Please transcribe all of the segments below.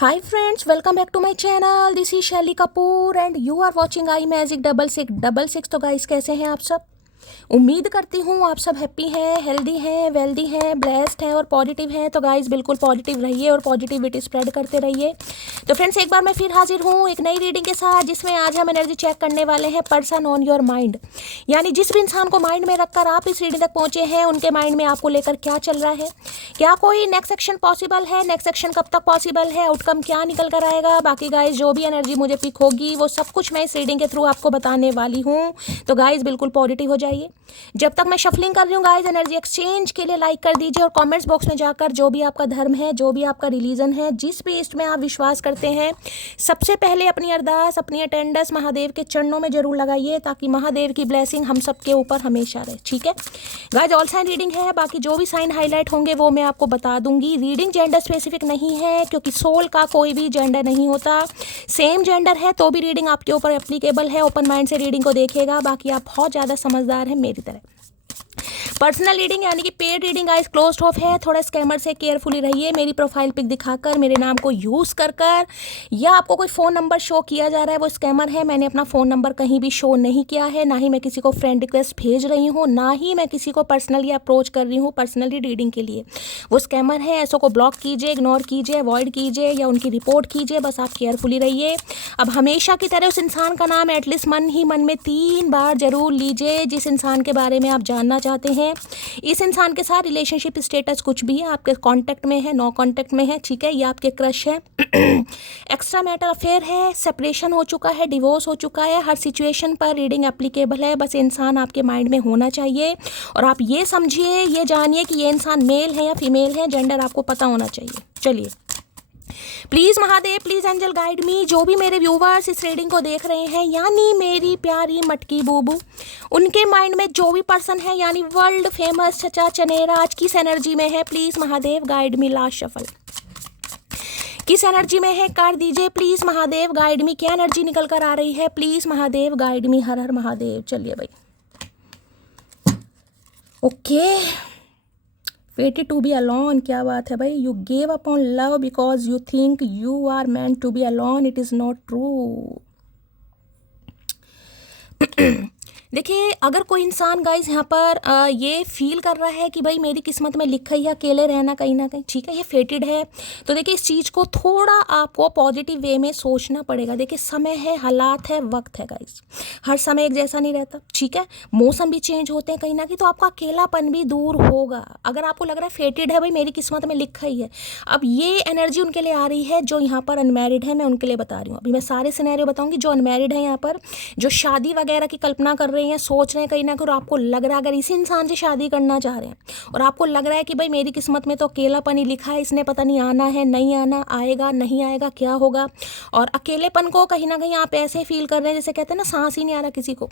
Hi friends, welcome back to my channel. This is Shelly Kapoor and you are watching I magic 6666। तो guys कैसे हैं आप सब? उम्मीद करती हूँ आप सब हैप्पी हैं, हेल्दी हैं, वेल्दी हैं, ब्लेस्ड हैं और पॉजिटिव हैं। तो गाइस बिल्कुल पॉजिटिव रहिए और पॉजिटिविटी स्प्रेड करते रहिए। तो फ्रेंड्स एक बार मैं फिर हाजिर हूँ एक नई रीडिंग के साथ, जिसमें आज हम एनर्जी चेक करने वाले हैं पर्सन ऑन योर माइंड। यानी जिस भी इंसान को माइंड में रखकर आप इस रीडिंग तक पहुंचे हैं, उनके माइंड में आपको लेकर क्या चल रहा है, क्या कोई नेक्स्ट एक्शन पॉसिबल है, नेक्स्ट एक्शन कब तक पॉसिबल है, आउटकम क्या निकल कर आएगा। बाकी गाइज जो भी एनर्जी मुझे पिक होगी वो सब कुछ मैं इस रीडिंग के थ्रू आपको बताने वाली हूँ। तो गाइज बिल्कुल पॉजिटिव हो जाइए। जब तक मैं शफलिंग कर रही हूँ गाइज, एनर्जी एक्सचेंज के लिए लाइक कर दीजिए और कमेंट्स बॉक्स में जाकर जो भी आपका धर्म है, जो भी आपका रिलीजन है, जिस भी इष्ट में आप विश्वास करते हैं, सबसे पहले अपनी अरदास, अपनी अटेंडेंस महादेव के चरणों में जरूर लगाइए, ताकि महादेव की ब्लेसिंग हम सबके ऊपर हमेशा रहे। ठीक है गाइज, ऑल साइन रीडिंग है। बाकी जो भी साइन हाईलाइट होंगे वो मैं आपको बता दूंगी। रीडिंग जेंडर स्पेसिफिक नहीं है, क्योंकि सोल का कोई भी जेंडर नहीं होता। सेम जेंडर है तो भी रीडिंग आपके ऊपर एप्लीकेबल है। ओपन माइंड से रीडिंग को देखिएगा। बाकी आप बहुत ज़्यादा समझदार हैं मेरी तरह। पर्सनल रीडिंग यानी कि paid reading guys closed of है। थोड़ा स्कैमर से केयरफुली रहिए। मेरी प्रोफाइल पिक दिखाकर, मेरे नाम को यूज़ कर या आपको कोई फ़ोन नंबर शो किया जा रहा है वो स्कैमर है। मैंने अपना फ़ोन नंबर कहीं भी शो नहीं किया है, ना ही मैं किसी को फ्रेंड रिक्वेस्ट भेज रही हूँ, ना ही मैं किसी को पर्सनली अप्रोच कर रही हूँ पर्सनली रीडिंग के लिए। वो स्कैमर है। ऐसों को ब्लॉक कीजिए, इग्नोर कीजिए, अवॉइड कीजिए या उनकी रिपोर्ट कीजिए। बस आप केयरफुली रहिए। अब हमेशा की तरह उस इंसान का नाम एटलीस्ट मन ही मन में 3 बार जरूर लीजिए जिस इंसान के बारे में आप जानना चाहते हैं। इस इंसान के साथ रिलेशनशिप स्टेटस कुछ भी है, आपके कांटेक्ट में है, नो कांटेक्ट में है, ठीक है, ये आपके क्रश है, एक्स्ट्रा मैटर अफेयर है, सेपरेशन हो चुका है, डिवोर्स हो चुका है। हर सिचुएशन पर रीडिंग एप्लीकेबल है। बस इंसान आपके माइंड में होना चाहिए और आप ये समझिए, ये जानिए कि ये इंसान मेल है या फीमेल है। जेंडर आपको पता होना चाहिए। चलिए please Mahadev, please angel guide me. जो भी मेरे व्यूवर्स इस रीडिंग को देख रहे हैं, यानी मेरी प्यारी मटकी बूबू, उनके माइंड में जो भी पर्सन है, यानी वर्ल्ड फेमस चचा चनेरा, आज किस एनर्जी में है, please Mahadev guide me. Last shuffle किस एनर्जी में है कर दीजिए प्लीज़ महादेव गाइड मी। क्या एनर्जी निकल कर आ रही है, प्लीज़ महादेव गाइड मी। हर हर महादेव। चलिए भाई, okay. Fated to be alone, क्या बात है भाई। You gave up on love because you think you are meant to be alone. It is not true. देखिए, अगर कोई इंसान गाइज यहाँ पर ये फील कर रहा है कि भाई मेरी किस्मत में लिखा ही अकेले रहना कहीं ना कहीं, ठीक है, ये फेटेड है, तो देखिए इस चीज़ को थोड़ा आपको पॉजिटिव वे में सोचना पड़ेगा। देखिए समय है, हालात है, वक्त है गाइज, हर समय एक जैसा नहीं रहता, ठीक है, मौसम भी चेंज होते हैं कहीं ना कहीं, तो आपका अकेलापन भी दूर होगा। अगर आपको लग रहा है फेटेड है, भाई मेरी किस्मत में लिखा ही है, अब ये एनर्जी उनके लिए आ रही है जो यहाँ पर अनमैरिड है। मैं उनके लिए बता रही हूँ। अभी मैं सारे सिनेरियो बताऊँगी। जो अनमैरिड है यहाँ पर, जो शादी वगैरह की कल्पना कर रहे हैं, सोच रहे हैं कहीं ना कहीं, और आपको लग रहा है अगर इसी इंसान से शादी करना चाह रहे हैं और आपको लग रहा है कि भाई मेरी किस्मत में तो अकेलापन ही लिखा है, इसने पता नहीं आना है नहीं आना, आएगा नहीं आएगा, क्या होगा, और अकेलेपन को कहीं ना कहीं आप ऐसे फील कर रहे हैं जैसे कहते हैं ना, सांस ही नहीं आ रहा किसी को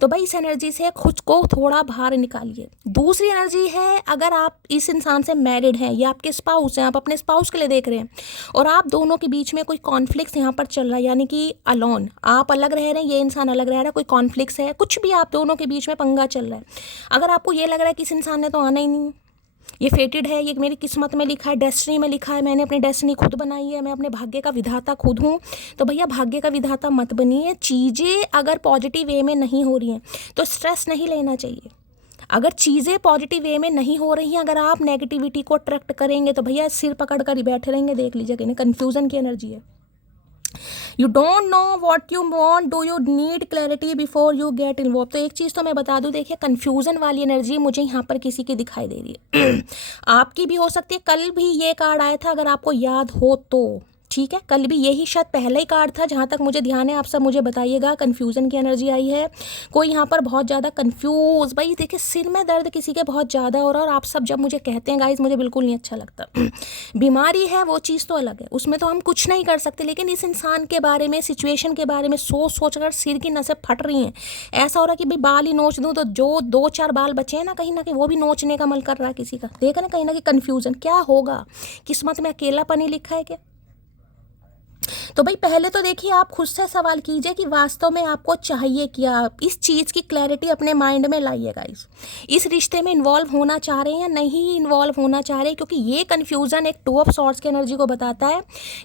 तो भाई इस एनर्जी से खुद को थोड़ा बाहर निकालिए। दूसरी एनर्जी है, अगर आप इस इंसान से मैरिड हैं या आपके स्पाउस हैं, आप अपने स्पाउस के लिए देख रहे हैं और आप दोनों के बीच में कोई कॉन्फ्लिक्ट यहाँ पर चल रहा है, यानी कि अलोन, आप अलग रह रहे हैं, ये इंसान अलग रह रहा है, कोई कॉन्फ्लिक्ट है, कुछ भी आप दोनों के बीच में पंगा चल रहा है। अगर आपको ये लग रहा है कि इस इंसान ने तो आना ही नहीं, ये फेटेड है, ये मेरी किस्मत में लिखा है, डेस्टिनी में लिखा है, मैंने अपनी डेस्टिनी खुद बनाई है, मैं अपने भाग्य का विधाता खुद हूँ, तो भैया भाग्य का विधाता मत बनिए। चीज़ें अगर पॉजिटिव वे में नहीं हो रही हैं तो स्ट्रेस नहीं लेना चाहिए। अगर चीज़ें पॉजिटिव वे में नहीं हो रही हैं, अगर आप नेगेटिविटी को अट्रैक्ट करेंगे तो भैया सिर पकड़ कर ही बैठे रहेंगे। देख लीजिए कि कन्फ्यूज़न की एनर्जी है। You don't know what you want, do you need clarity before you get involve. तो एक चीज़ तो मैं बता दूं, देखिए कन्फ्यूज़न वाली एनर्जी मुझे यहाँ पर किसी की दिखाई दे रही है आपकी भी हो सकती है। कल भी ये कार्ड आया था, अगर आपको याद हो तो, ठीक है, कल भी यही शायद पहला ही कार्ड था जहाँ तक मुझे ध्यान है। आप सब मुझे बताइएगा। कन्फ्यूज़न की एनर्जी आई है, कोई यहाँ पर बहुत ज़्यादा कन्फ्यूज़। भाई देखिए सिर में दर्द किसी के बहुत ज़्यादा हो रहा है और आप सब जब मुझे कहते हैं गाइज, मुझे बिल्कुल नहीं अच्छा लगता बीमारी है वो चीज़ तो अलग है, उसमें तो हम कुछ नहीं कर सकते, लेकिन इस इंसान के बारे में, सिचुएशन के बारे में सोच कर सिर की नसें फट रही हैं। ऐसा हो रहा है कि भाई बाल ही नोच दूँ, तो जो 2-4 बाल बचे हैं ना कहीं ना कहीं, वो भी नोचने का मन कर रहा है किसी का। देखा ना कहीं ना कहीं कन्फ्यूज़न क्या होगा, किस्मत में अकेलापन ही लिखा है क्या। तो भाई पहले तो देखिए, आप खुद से सवाल कीजिए कि वास्तव में आपको चाहिए क्या। इस चीज़ की क्लैरिटी अपने माइंड में लाइए गाइस। इस रिश्ते में इन्वॉल्व होना चाह रहे हैं या नहीं इन्वॉल्व होना चाह रहे हैं, क्योंकि ये कन्फ्यूज़न एक 2 ऑफ सॉर्ड्स की एनर्जी को बताता है।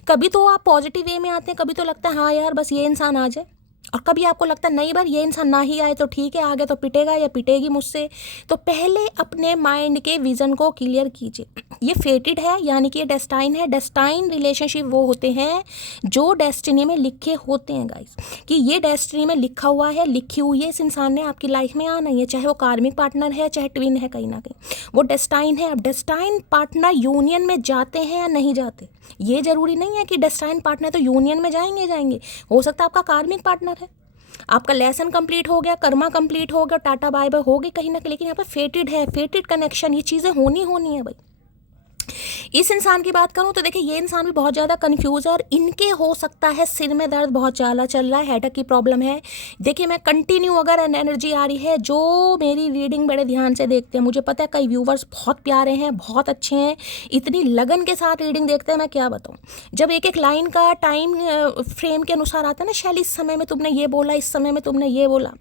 कभी तो आप पॉजिटिव वे में आते हैं, कभी तो लगता है हाँ यार बस ये इंसान आ जाए, और कभी आपको लगता है नहीं बार ये इंसान ना ही आए तो ठीक है, आगे तो पिटेगा या पिटेगी मुझसे। तो पहले अपने माइंड के विज़न को क्लियर कीजिए। ये फेटेड है, यानी कि ये डेस्टाइन है। डेस्टाइन रिलेशनशिप वो होते हैं जो डेस्टिनी में लिखे होते हैं गाइस, कि ये डेस्टिनी में लिखा हुआ है, लिखी हुई है, इस इंसान ने आपकी लाइफ में आना ही है, चाहे वो कार्मिक पार्टनर है चाहे ट्विन है, कहीं ना कहीं वो डेस्टाइन है। अब डेस्टाइन पार्टनर यूनियन में जाते हैं या नहीं जाते, ये जरूरी नहीं है कि डेस्टाइन पार्टनर तो यूनियन में जाएंगे, हो सकता है आपका कार्मिक पार्टनर है, आपका लेसन कंप्लीट हो गया, कर्मा कंप्लीट हो गया, टाटा बाय बाय हो गई कहीं ना कहीं, लेकिन यहाँ पर फेटेड है, फेटेड कनेक्शन, ये चीज़ें होनी है भाई। इस इंसान की बात करूं तो देखिए, ये इंसान भी बहुत ज़्यादा कंफ्यूज है और इनके हो सकता है सिर में दर्द बहुत ज़्यादा चल रहा है, हेडेक की प्रॉब्लम है। देखिए मैं कंटिन्यू अगर एनर्जी आ रही है, जो मेरी रीडिंग बड़े ध्यान से देखते हैं, मुझे पता है कई व्यूवर्स बहुत प्यारे हैं, बहुत अच्छे हैं, इतनी लगन के साथ रीडिंग देखते हैं, मैं क्या बताऊँ। जब एक एक लाइन का टाइम फ्रेम के अनुसार आता है ना, शैली इस समय में तुमने ये बोला, इस समय में तुमने ये बोला,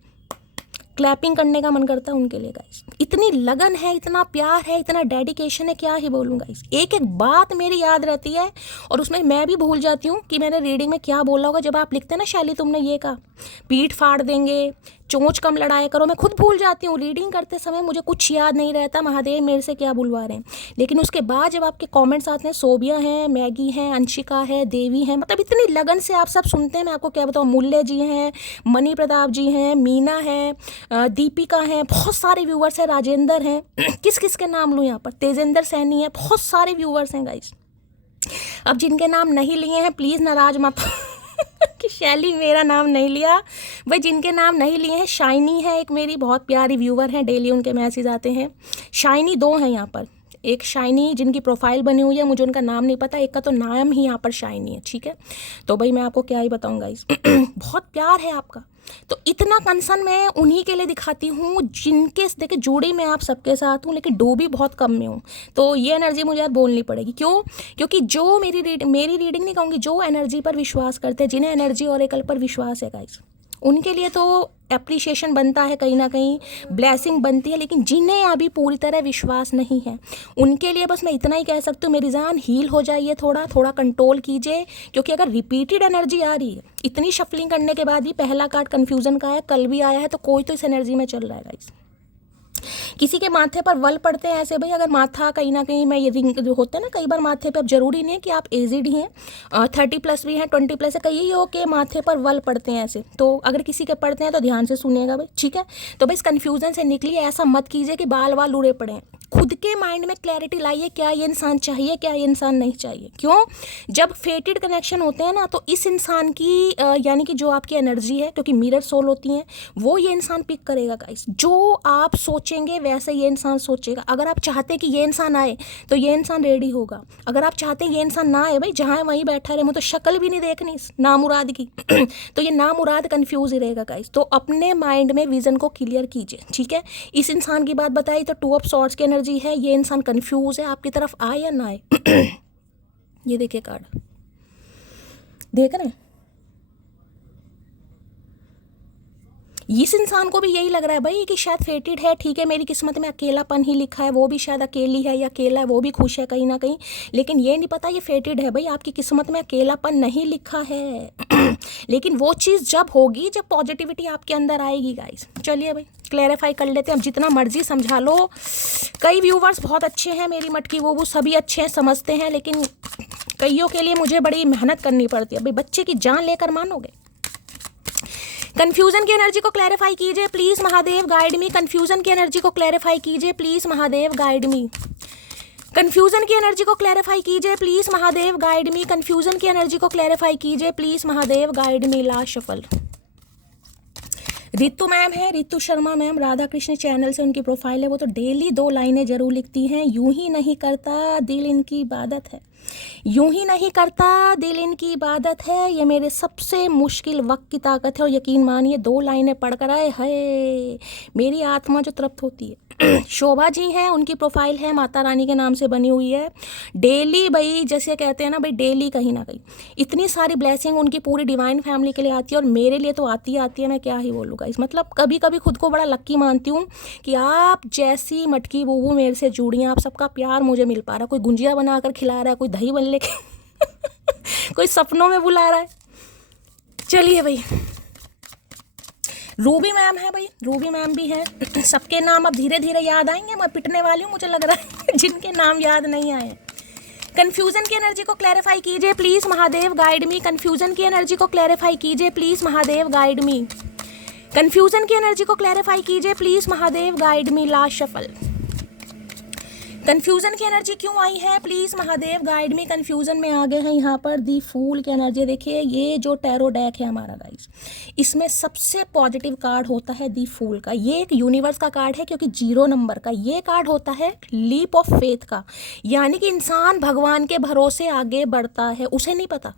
क्लैपिंग करने का मन करता है उनके लिए गाइस। इतनी लगन है, इतना प्यार है, इतना डेडिकेशन है, क्या ही बोलूँ गाइस। एक एक बात मेरी याद रहती है और उसमें मैं भी भूल जाती हूँ कि मैंने रीडिंग में क्या बोला होगा। जब आप लिखते हैं ना शैली तुमने ये कहा, पीठ फाड़ देंगे, चोंच कम लड़ाया करो, मैं खुद भूल जाती हूँ रीडिंग करते समय, मुझे कुछ याद नहीं रहता, महादेव मेरे से क्या बुलवा रहे हैं। लेकिन उसके बाद जब आपके कमेंट्स आते हैं, सोबिया हैं, मैगी हैं, अंशिका है, देवी हैं, मतलब इतनी लगन से आप सब सुनते हैं, मैं आपको क्या बताऊँ। मूल्य जी हैं, मणि प्रताप जी हैं, मीना है, दीपिका हैं, बहुत सारे व्यूवर्स हैं, राजेंद्र हैं, किस किस के नाम लूँ यहाँ पर, तेजेंद्र सैनी है, बहुत सारे व्यूवर्स हैं गाइस। अब जिनके नाम नहीं लिए हैं प्लीज़ नाराज मत कि शैली मेरा नाम नहीं लिया। भाई जिनके नाम नहीं लिए हैं, शाइनी है एक मेरी बहुत प्यारी व्यूवर है, डेली उनके मैसेज आते हैं। शाइनी 2 हैं यहाँ पर, एक शाइनी जिनकी प्रोफाइल बनी हुई है, मुझे उनका नाम नहीं पता, एक का तो नाम ही यहाँ पर शाइनी है, ठीक है। तो भाई मैं आपको क्या ही बताऊँगा इस बहुत प्यार है आपका। तो इतना कंसर्न मैं उन्हीं के लिए दिखाती हूँ जिनके देखिए जुड़ी मैं आप सबके साथ हूँ, लेकिन डूबी बहुत कम में हूँ। तो ये एनर्जी मुझे यार बोलनी पड़ेगी। क्यों? क्योंकि जो मेरी रीडिंग नहीं कहूँगी, जो एनर्जी पर विश्वास करते हैं, जिन्हें एनर्जी ऑरेकल पर विश्वास है गाइस, उनके लिए तो एप्रिशिएशन बनता है, कहीं ना कहीं ब्लेसिंग बनती है। लेकिन जिन्हें अभी पूरी तरह विश्वास नहीं है, उनके लिए बस मैं इतना ही कह सकती हूँ, मेरी जान हील हो जाइए, थोड़ा थोड़ा कंट्रोल कीजिए। क्योंकि अगर रिपीटेड एनर्जी आ रही है, इतनी शफलिंग करने के बाद भी पहला कार्ड कन्फ्यूजन का है, कल भी आया है, तो कोई तो इस एनर्जी में चल रहा है गाइस। किसी के माथे पर वल पड़ते हैं ऐसे भाई, अगर माथा कहीं ना कहीं, मैं ये रिंग जो होते हैं ना कई बार माथे पे, अब जरूरी नहीं है कि आप एजिड ही हैं, 30+ भी हैं, 20+ है, कई हो के माथे पर वल पड़ते हैं ऐसे। तो अगर किसी के पड़ते हैं तो ध्यान से सुनिएगा भाई, ठीक है। तो भाई इस कन्फ्यूजन से निकलिए, ऐसा मत कीजिए कि बाल वाल उड़े पड़े हैं। खुद के माइंड में क्लैरिटी लाइए, क्या ये इंसान चाहिए, क्या ये इंसान नहीं चाहिए। क्यों? जब फेटेड कनेक्शन होते हैं ना, तो इस इंसान की यानी कि जो आपकी एनर्जी है, क्योंकि मिरर सोल होती हैं, वो ये इंसान पिक करेगा गाइस। जो आप सोचेंगे वैसे ये इंसान सोचेगा। अगर आप चाहते कि ये इंसान आए तो ये इंसान रेडी होगा। अगर आप चाहते हैं ये इंसान ना आए, भाई जहाँ है वहीं बैठा रहे, मुझे तो शक्ल भी नहीं देखनी नामुराद की तो ये नामुराद कंफ्यूज ही रहेगा गाइस। तो अपने माइंड में विजन को क्लियर कीजिए, ठीक है। इस इंसान की बात बताई तो 2 ऑफ सॉर्ड्स की एनर्जी है, ये इंसान कंफ्यूज है, आपकी तरफ आए या ना आए ये देखिए कार्ड देख रहे हैं, इस इंसान को भी यही लग रहा है भाई कि शायद फेटेड है, ठीक है, मेरी किस्मत में अकेलापन ही लिखा है, वो भी शायद अकेली है या अकेला है, वो भी खुश है कहीं ना कहीं, लेकिन ये नहीं पता ये फेटेड है। भाई आपकी किस्मत में अकेलापन नहीं लिखा है लेकिन वो चीज़ जब होगी, जब पॉजिटिविटी आपके अंदर आएगी गाइस। चलिए भाई क्लैरिफाई कर लेते हैं। अब जितना मर्जी समझा लो, कई व्यूवर्स बहुत अच्छे हैं, मेरी मटकी वो सभी अच्छे हैं, समझते हैं, लेकिन कईयों के लिए मुझे बड़ी मेहनत करनी पड़ती है। भाई बच्चे की जान लेकर मानोगे। कंफ्यूजन की एनर्जी को क्लैरिफाई कीजिए please Mahadev, guide me. Confusion की एनर्जी को क्लैरिफाई कीजिए please Mahadev, guide me. Confusion की एनर्जी को क्लैरिफाई कीजिए please Mahadev, guide me. Confusion की एनर्जी को क्लैरिफाई कीजिए please Mahadev, guide me. Last shuffle Ritu ma'am है, रितु शर्मा मैम, राधा कृष्ण चैनल से उनकी प्रोफाइल है। वो तो डेली 2 लाइनें जरूर लिखती हैं, यूं ही नहीं करता दिल इनकी इबादत है, यूं ही नहीं करता दिल इनकी इबादत है, ये मेरे सबसे मुश्किल वक्त की ताकत है। और यकीन मानिए 2 लाइनें पढ़कर आए, हाय मेरी आत्मा जो तृप्त होती है शोभा जी हैं, उनकी प्रोफाइल है माता रानी के नाम से बनी हुई है। डेली भाई जैसे कहते हैं ना भाई, डेली कहीं ना कहीं इतनी सारी ब्लेसिंग उनकी पूरी डिवाइन फैमिली के लिए आती है, और मेरे लिए तो आती है। मैं क्या ही बोलूँगा इस, मतलब कभी कभी खुद को बड़ा लक्की मानती हूँ कि आप जैसी मटकी बूबू मेरे से जुड़ी हैं। आप सबका प्यार मुझे मिल पा रहा है। कोई गुंजिया बनाकर खिला रहा है, कोई दही बल्ले कोई सपनों में बुला रहा है। चलिए भाई, रूबी मैम है भाई, रूबी मैम भी है। सबके नाम अब धीरे धीरे याद आएंगे। मैं पिटने वाली हूँ मुझे लग रहा है जिनके नाम याद नहीं आए। कंफ्यूजन की एनर्जी को क्लैरिफाई कीजिए please Mahadev, guide me. Confusion की एनर्जी को क्लैरिफाई कीजिए please Mahadev, guide me. Confusion की एनर्जी को क्लैरिफाई कीजिए please Mahadev, guide me. Last shuffle. Confusion की एनर्जी क्यों आई है प्लीज महादेव, गाइड में। कंफ्यूजन में आ गए हैं यहाँ पर दी फूल की एनर्जी। देखिए ये जो टैरो डेक है हमारा गाइस, इसमें सबसे पॉजिटिव कार्ड होता है दी फूल का। ये एक यूनिवर्स का कार्ड है क्योंकि 0 नंबर का ये कार्ड होता है लीप ऑफ फेथ का, यानी कि इंसान भगवान के भरोसे आगे बढ़ता है। उसे नहीं पता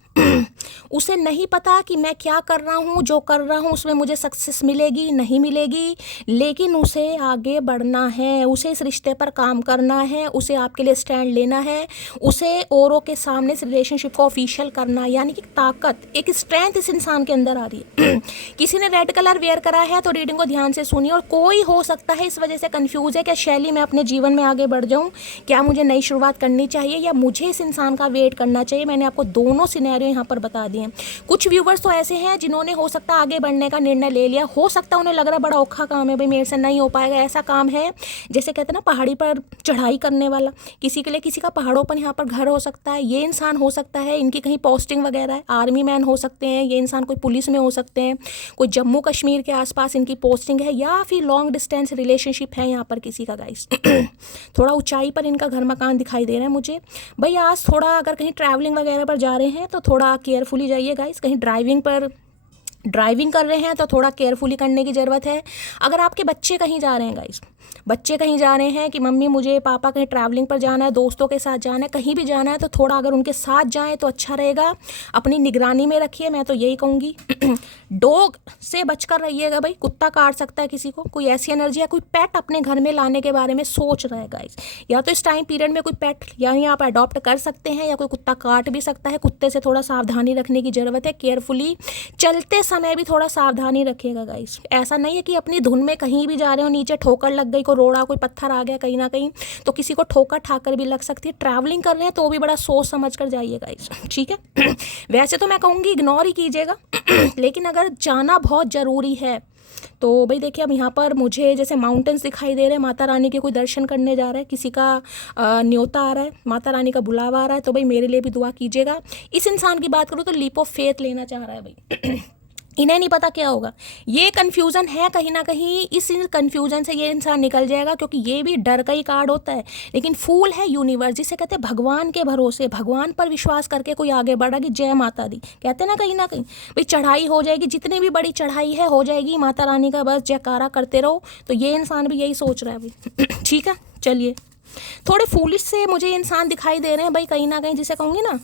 उसे नहीं पता कि मैं क्या कर रहा हूँ, जो कर रहा हूँ उसमें मुझे सक्सेस मिलेगी नहीं मिलेगी, लेकिन उसे आगे बढ़ना है, उसे इस रिश्ते पर काम करना है, उसे आपके लिए स्टैंड लेना है, उसे औरों के सामने इस रिलेशनशिप को ऑफिशियल करना, यानी कि ताकत, एक स्ट्रेंथ इस इंसान के अंदर आ रही है। किसी ने रेड कलर वेयर करा है तो रीडिंग को ध्यान से सुनिए। और कोई हो सकता है इस वजह से कंफ्यूज है कि शैली मैं अपने जीवन में आगे बढ़ जाऊँ, क्या मुझे नई शुरुआत करनी चाहिए या मुझे इस इंसान का वेट करना चाहिए। मैंने आपको दोनों सिनेरियो यहाँ पर बता दिए। कुछ व्यूवर्स तो ऐसे हैं जिन्होंने हो सकता है आगे बढ़ने का निर्णय ले लिया, हो सकता है उन्हें लग रहा बड़ा औखा काम है भाई मेरे से नहीं हो पाएगा। ऐसा काम है जैसे कहते हैं ना पहाड़ी पर चढ़ाई करने वाला, किसी के लिए किसी का पहाड़ों पर यहाँ पर घर हो सकता है। ये इंसान हो सकता है इनकी कहीं पोस्टिंग वगैरह है, आर्मी मैन हो सकते हैं ये इंसान, कोई पुलिस में हो सकते हैं, कोई जम्मू कश्मीर के आसपास इनकी पोस्टिंग है, या फिर लॉन्ग डिस्टेंस रिलेशनशिप है यहाँ पर किसी का गाइस। थोड़ा ऊंचाई पर इनका घर मकान दिखाई दे रहा है मुझे भाई। आज थोड़ा अगर कहीं ट्रैवलिंग वगैरह पर जा रहे हैं तो थोड़ा केयरफुली जाइए गाइस। कहीं ड्राइविंग कर रहे हैं तो थोड़ा केयरफुली करने की ज़रूरत है। अगर आपके बच्चे कहीं जा रहे हैं गाइस, बच्चे कहीं जा रहे हैं कि मम्मी मुझे पापा कहीं ट्रैवलिंग पर जाना है, दोस्तों के साथ जाना है, कहीं भी जाना है, तो थोड़ा अगर उनके साथ जाएं तो अच्छा रहेगा। अपनी निगरानी में रखिए, मैं तो यही कहूँगी। डॉग से बचकर रहिएगा भाई, कुत्ता काट सकता है किसी को। कोई ऐसी एनर्जी है, कोई पेट अपने घर में लाने के बारे में सोच रहा है गाइस, या तो इस टाइम पीरियड में कोई पेट यानी आप अडॉप्ट कर सकते हैं, या कोई कुत्ता काट भी सकता है। कुत्ते से थोड़ा सावधानी रखने की ज़रूरत है, केयरफुली चलते समय भी थोड़ा सावधानी रखिएगा गाइस। ऐसा नहीं है कि अपनी धुन में कहीं भी जा रहे हो, नीचे ठोकर लग गई, कोई रोड़ा, कोई पत्थर आ गया कहीं ना कहीं, तो किसी को ठोकर ठाकर भी लग सकती है। ट्रैवलिंग कर रहे हैं तो भी बड़ा सोच समझ कर जाइए गाइस, ठीक है। वैसे तो मैं कहूँगी इग्नोर ही कीजिएगा, लेकिन अगर जाना बहुत ज़रूरी है तो भाई देखिए, अब यहाँ पर मुझे जैसे माउंटेन्स दिखाई दे रहे हैं, माता रानी के कोई दर्शन करने जा रहा है, किसी का न्योता आ रहा है, माता रानी का बुलावा आ रहा है, तो भाई मेरे लिए भी दुआ कीजिएगा। इस इंसान की बात करूँ तो लीप ऑफ फेथ लेना चाह रहा है भाई। इन्हें नहीं पता क्या होगा, ये कन्फ्यूज़न है कहीं ना कहीं। इस कन्फ्यूज़न से ये इंसान निकल जाएगा, क्योंकि ये भी डर का ही कार्ड होता है। लेकिन फूल है यूनिवर्स, जिसे कहते हैं भगवान के भरोसे, भगवान पर विश्वास करके कोई आगे बढ़ा कि जय माता दी, कहते हैं ना कहीं भाई चढ़ाई हो जाएगी, जितनी भी बड़ी चढ़ाई है हो जाएगी, माता रानी का बस जयकारा करते रहो। तो ये इंसान भी यही सोच रहा है भाई। ठीक है, चलिए। थोड़े फूलिश से मुझे इंसान दिखाई दे रहे हैं भाई, कहीं ना कहीं जिसे कहूँगी ना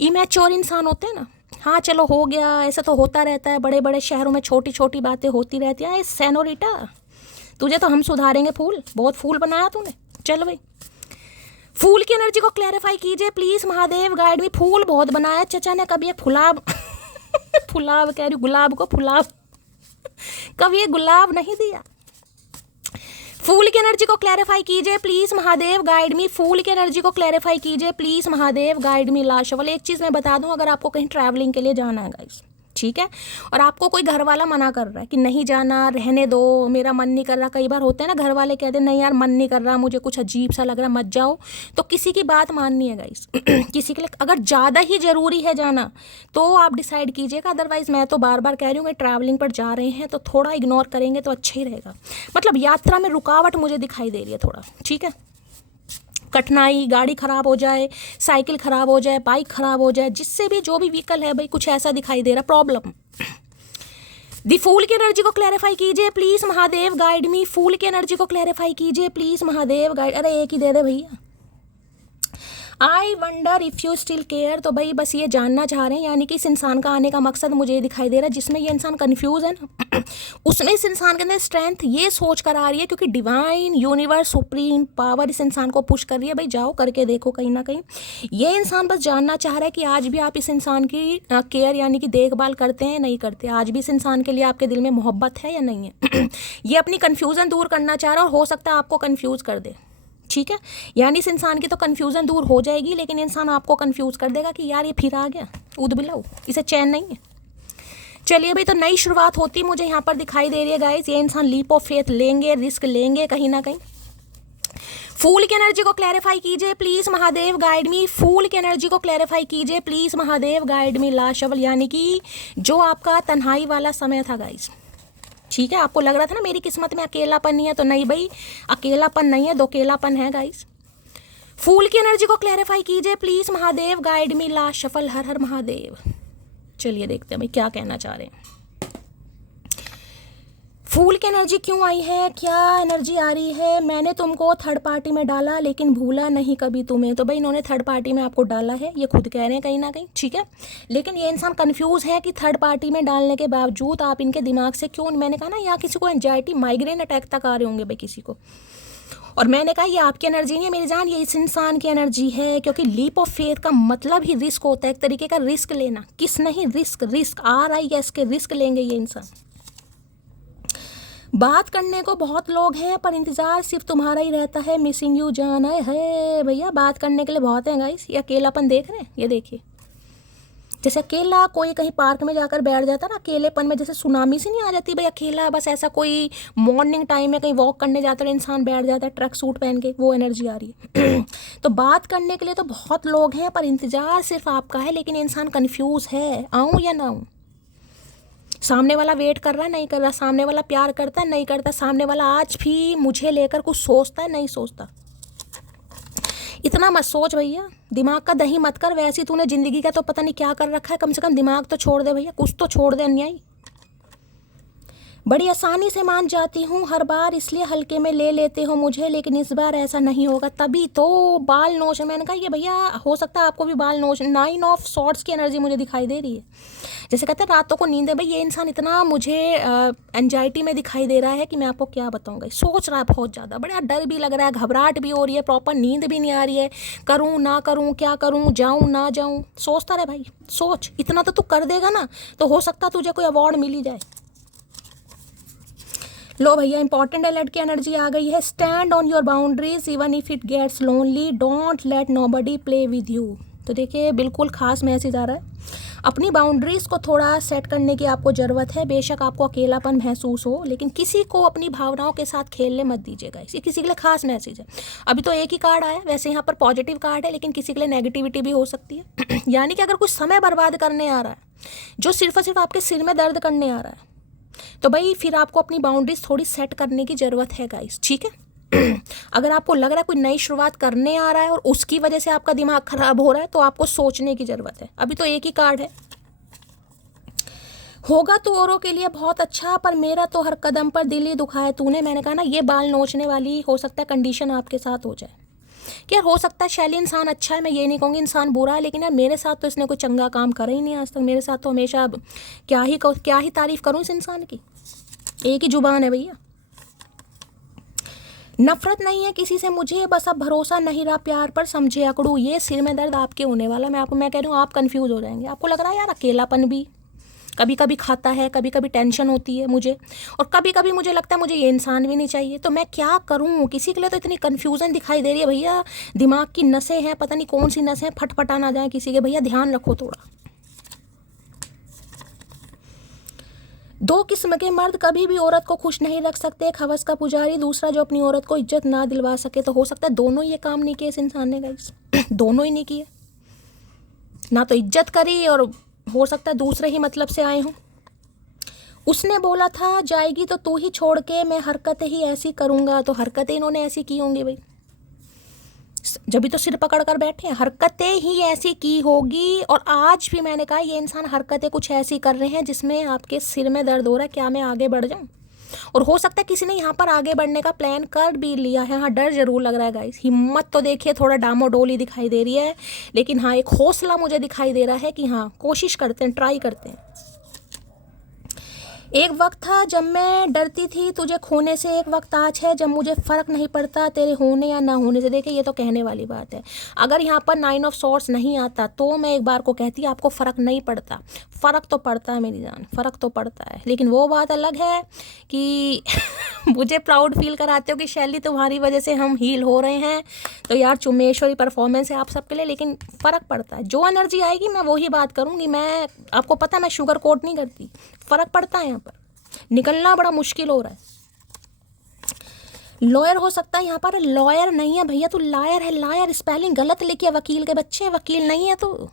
इमैच्योर इंसान होते हैं ना। हाँ चलो हो गया, ऐसा तो होता रहता है, बड़े बड़े शहरों में छोटी छोटी बातें होती रहती हैं। सेनोरिटा तुझे तो हम सुधारेंगे, फूल बहुत फूल बनाया तूने। चल भाई, फूल की एनर्जी को क्लैरिफाई कीजिए प्लीज महादेव, गाइड में। फूल बहुत बनाया चचा ने, कभी एक फुलाब फुलाब कह रही, गुलाब को फुलाब, कभी एक गुलाब नहीं दिया। फूल की एनर्जी को क्लैरिफाई कीजिए प्लीज महादेव, गाइड मी। फूल की एनर्जी को क्लैरिफाई कीजिए please Mahadev, guide me. Last वाले एक चीज़ मैं बता दूं, अगर आपको कहीं ट्रैवलिंग के लिए जाना है गाइस, ठीक है, और आपको कोई घर वाला मना कर रहा है कि नहीं जाना, रहने दो, मेरा मन नहीं कर रहा, कई बार होते हैं ना घर वाले कहते हैं नहीं यार मन नहीं कर रहा, मुझे कुछ अजीब सा लग रहा, मत जाओ, तो किसी की बात माननी है गाइस। किसी के लिए अगर ज़्यादा ही ज़रूरी है जाना तो आप डिसाइड कीजिएगा, अदरवाइज मैं तो बार बार कह रही हूँ कि ट्रैवलिंग पर जा रहे हैं तो थोड़ा इग्नोर करेंगे तो अच्छा ही रहेगा। मतलब यात्रा में रुकावट मुझे दिखाई दे रही है थोड़ा, ठीक है, कठिनाई, गाड़ी ख़राब हो जाए, साइकिल ख़राब हो जाए, बाइक ख़राब हो जाए, जिससे भी जो भी व्हीकल है भाई, कुछ ऐसा दिखाई दे रहा प्रॉब्लम। दी फूल की एनर्जी को क्लैरिफाई कीजिए प्लीज़ महादेव, गाइड मी। फूल की एनर्जी को क्लैरिफाई कीजिए प्लीज़ महादेव, गाइड। अरे एक ही दे दे भैया, I wonder if you still care. तो भाई बस ये जानना चाह रहे हैं, यानी कि इस इंसान का आने का मकसद मुझे ये दिखाई दे रहा है, जिसमें ये इंसान कंफ्यूज है ना उसमें इस इंसान के अंदर स्ट्रेंथ ये सोच कर आ रही है, क्योंकि डिवाइन यूनिवर्स सुप्रीम पावर इस इंसान को पुश कर रही है, भाई जाओ करके देखो कहीं ना कहीं। ये इंसान बस जानना चाह रहा है कि आज भी आप इस इंसान की केयर यानी कि देखभाल करते हैं नहीं करते, आज भी इस इंसान के लिए आपके दिल में मोहब्बत है या नहीं है ये अपनी कन्फ्यूज़न दूर करना चाह रहा है, और हो सकता है आपको कन्फ्यूज़ कर दे। ठीक है, यानी इस इंसान की तो कन्फ्यूज़न दूर हो जाएगी, लेकिन इंसान आपको कन्फ्यूज़ कर देगा कि यार ये फिर आ गया ऊद बिलाऊ, इसे चैन नहीं है। चलिए भाई, तो नई शुरुआत होती मुझे यहाँ पर दिखाई दे रही है गाइस। ये इंसान लीप ऑफ फेथ लेंगे, रिस्क लेंगे कहीं ना कहीं। फूल की एनर्जी को क्लैरिफाई कीजिए प्लीज महादेव, गाइड मी। फूल की एनर्जी को क्लैरिफाई कीजिए please Mahadev, guide me. Last shovel यानी कि जो आपका तन्हाई वाला समय था गाइस, ठीक है, आपको लग रहा था ना मेरी किस्मत में अकेलापन नहीं है, तो नहीं भाई, अकेलापन नहीं है, दोकेलापन है गाइस। फूल की एनर्जी को क्लैरिफाई कीजिए please Mahadev, guide me. Last shuffle, Har हर महादेव। चलिए देखते हैं भाई क्या कहना चाह रहे हैं। फूल की एनर्जी क्यों आई है, क्या एनर्जी आ रही है। मैंने तुमको थर्ड पार्टी में डाला लेकिन भूला नहीं कभी तुम्हें। तो भाई इन्होंने थर्ड पार्टी में आपको डाला है, ये खुद कह रहे हैं कहीं ना कहीं, ठीक है। लेकिन ये इंसान कंफ्यूज है कि थर्ड पार्टी में डालने के बावजूद आप इनके दिमाग से क्यों, मैंने कहा ना यहाँ किसी को एंजाइटी माइग्रेन अटैक तक आ रहे होंगे भाई किसी को। और मैंने कहा ये आपकी एनर्जी नहीं है मेरी जान, ये इस इंसान की एनर्जी है, क्योंकि लीप ऑफ फेथ का मतलब ही रिस्क होता है, एक तरीके का रिस्क लेना। किस नहीं, रिस्क, रिस्क RIS के रिस्क लेंगे ये इंसान। बात करने को बहुत लोग हैं पर इंतज़ार सिर्फ तुम्हारा ही रहता है, मिसिंग यू जाना है भैया। बात करने के लिए बहुत हैं गाइस। ये अकेलापन देख रहे हैं, ये देखिए, जैसे अकेला कोई कहीं पार्क में जाकर बैठ जाता ना, अकेलेपन में जैसे सुनामी सी नहीं आ जाती भाई अकेला, बस ऐसा कोई मॉर्निंग टाइम में कहीं वॉक करने जाता है इंसान बैठ जाता है ट्रक सूट पहन के, वो एनर्जी आ रही है तो बात करने के लिए तो बहुत लोग हैं पर इंतज़ार सिर्फ आपका है, लेकिन इंसान कन्फ्यूज़ है, आऊँ या ना आऊँ। सामने वाला वेट कर रहा है नहीं कर रहा, सामने वाला प्यार करता है नहीं करता, सामने वाला आज भी मुझे लेकर कुछ सोचता है नहीं सोचता। इतना मत सोच भैया, दिमाग का दही मत कर, वैसे तूने ज़िंदगी का तो पता नहीं क्या कर रखा है, कम से कम दिमाग तो छोड़ दे भैया, कुछ तो छोड़ दे अन्याय। बड़ी आसानी से मान जाती हूँ हर बार, इसलिए हल्के में ले लेते हो मुझे, लेकिन इस बार ऐसा नहीं होगा। तभी तो बाल नोच, मैंने कहा ये भैया हो सकता है आपको भी बाल नोच। 9 ऑफ सॉर्ड्स की एनर्जी मुझे दिखाई दे रही है, जैसे कहते हैं रातों को नींद है भाई। ये इंसान इतना मुझे एंजाइटी में दिखाई दे रहा है कि मैं आपको क्या बताऊँगा। सोच रहा है बहुत ज़्यादा, बड़ा डर भी लग रहा है, घबराहट भी हो रही है, प्रॉपर नींद भी नहीं आ रही है, करूँ ना करूँ, क्या करूँ, जाऊँ ना जाऊँ, सोचता रहे भाई सोच। इतना तो तू कर देगा ना तो हो सकता तुझे कोई अवार्ड मिल ही जाए। लो भैया, इंपॉर्टेंट अलर्ट की एनर्जी आ गई है। Stand on your boundaries even if it gets lonely, don't let nobody play with you. तो देखिए बिल्कुल खास मैसेज आ रहा है, अपनी बाउंड्रीज़ को थोड़ा सेट करने की आपको ज़रूरत है। बेशक आपको अकेलापन महसूस हो, लेकिन किसी को अपनी भावनाओं के साथ खेलने मत दीजिएगा। ये किसी के लिए खास मैसेज है। अभी तो एक ही कार्ड आया, वैसे यहाँ पर पॉजिटिव कार्ड है, लेकिन किसी के लिए नेगेटिविटी भी हो सकती है यानी कि अगर कुछ समय बर्बाद करने आ रहा है जो सिर्फ और सिर्फ आपके सिर में दर्द करने आ रहा है, तो भाई फिर आपको अपनी बाउंड्रीज थोड़ी सेट करने की ज़रूरत है गाइस, ठीक है अगर आपको लग रहा है कोई नई शुरुआत करने आ रहा है और उसकी वजह से आपका दिमाग खराब हो रहा है, तो आपको सोचने की ज़रूरत है। अभी तो एक ही कार्ड है। होगा तो औरों के लिए बहुत अच्छा, पर मेरा तो हर कदम पर दिल ही दुखा है तूने। मैंने कहा ना ये बाल नोचने वाली हो सकता है कंडीशन आपके साथ हो जाए। क्या हो सकता है शैली इंसान अच्छा है, मैं ये नहीं कहूँगी इंसान बुरा है, लेकिन यार मेरे साथ तो इसने कोई चंगा काम करा ही नहीं आज तक। मेरे साथ तो हमेशा क्या ही तारीफ़ करूँ इस इंसान की, एक ही जुबान है भैया। नफरत नहीं है किसी से मुझे, बस अब भरोसा नहीं रहा प्यार पर, समझे अकड़ू। ये सिर में दर्द आपके होने वाला, मैं कह रही हूँ आप कंफ्यूज हो जाएंगे। आपको लग रहा है यार अकेलापन भी कभी कभी खाता है, कभी कभी टेंशन होती है मुझे, और कभी कभी मुझे लगता है मुझे ये इंसान भी नहीं चाहिए, तो मैं क्या करूँ। किसी के लिए तो इतनी कन्फ्यूज़न दिखाई दे रही है भैया, दिमाग की नसें हैं, पता नहीं कौन सी नसें फटफटा ना जाए किसी के। भैया ध्यान रखो थोड़ा। 2 किस्म के मर्द कभी भी औरत को खुश नहीं रख सकते, एक हवस का पुजारी, दूसरा जो अपनी औरत को इज्जत ना दिलवा सके। तो हो सकता है दोनों ये काम नहीं किए इस इंसान ने गाइस दोनों ही नहीं किए, ना तो इज्जत करी और हो सकता है दूसरे ही मतलब से आए हों। उसने बोला था जाएगी तो तू ही छोड़ के, मैं हरकतें ही ऐसी करूँगा। तो हरकतें इन्होंने ऐसी की होंगी भाई, जब भी तो सिर पकड़ कर बैठे हैं, हरकतें ही ऐसी की होगी। और आज भी मैंने कहा ये इंसान हरकतें कुछ ऐसी कर रहे हैं जिसमें आपके सिर में दर्द हो रहा है। क्या मैं आगे बढ़ जाऊँ, और हो सकता है किसी ने यहाँ पर आगे बढ़ने का प्लान कर भी लिया है। हाँ, डर जरूर लग रहा है गाइस। हिम्मत तो देखिए थोड़ा डामाडोली दिखाई दे रही है, लेकिन हाँ एक हौसला मुझे दिखाई दे रहा है कि हाँ कोशिश करते हैं, ट्राई करते हैं। एक वक्त था जब मैं डरती थी तुझे खोने से, एक वक्त आज है जब मुझे फ़र्क नहीं पड़ता तेरे होने या ना होने से। देखिए ये तो कहने वाली बात है। अगर यहाँ पर 9 ऑफ सॉर्ड्स नहीं आता तो मैं एक बार को कहती आपको फ़र्क नहीं पड़ता। फ़र्क तो पड़ता है मेरी जान, फ़र्क तो पड़ता है, लेकिन वो बात अलग है कि मुझे प्राउड फील कराते हो कि शैली तुम्हारी वजह से हम हील हो रहे हैं। तो यार चुम्बेश्वरी परफॉर्मेंस है आप सबके लिए, लेकिन फ़र्क पड़ता है। जो एनर्जी आएगी मैं वही बात करूँगी। मैं आपको पता है मैं शुगर कोट नहीं करती, फ़र्क पड़ता है। यहाँ पर निकलना बड़ा मुश्किल हो रहा है। लॉयर हो सकता है यहाँ पर, लॉयर नहीं है भैया, तू लायर है। लायर स्पेलिंग गलत लिखी है, वकील के बच्चे, वकील नहीं है तो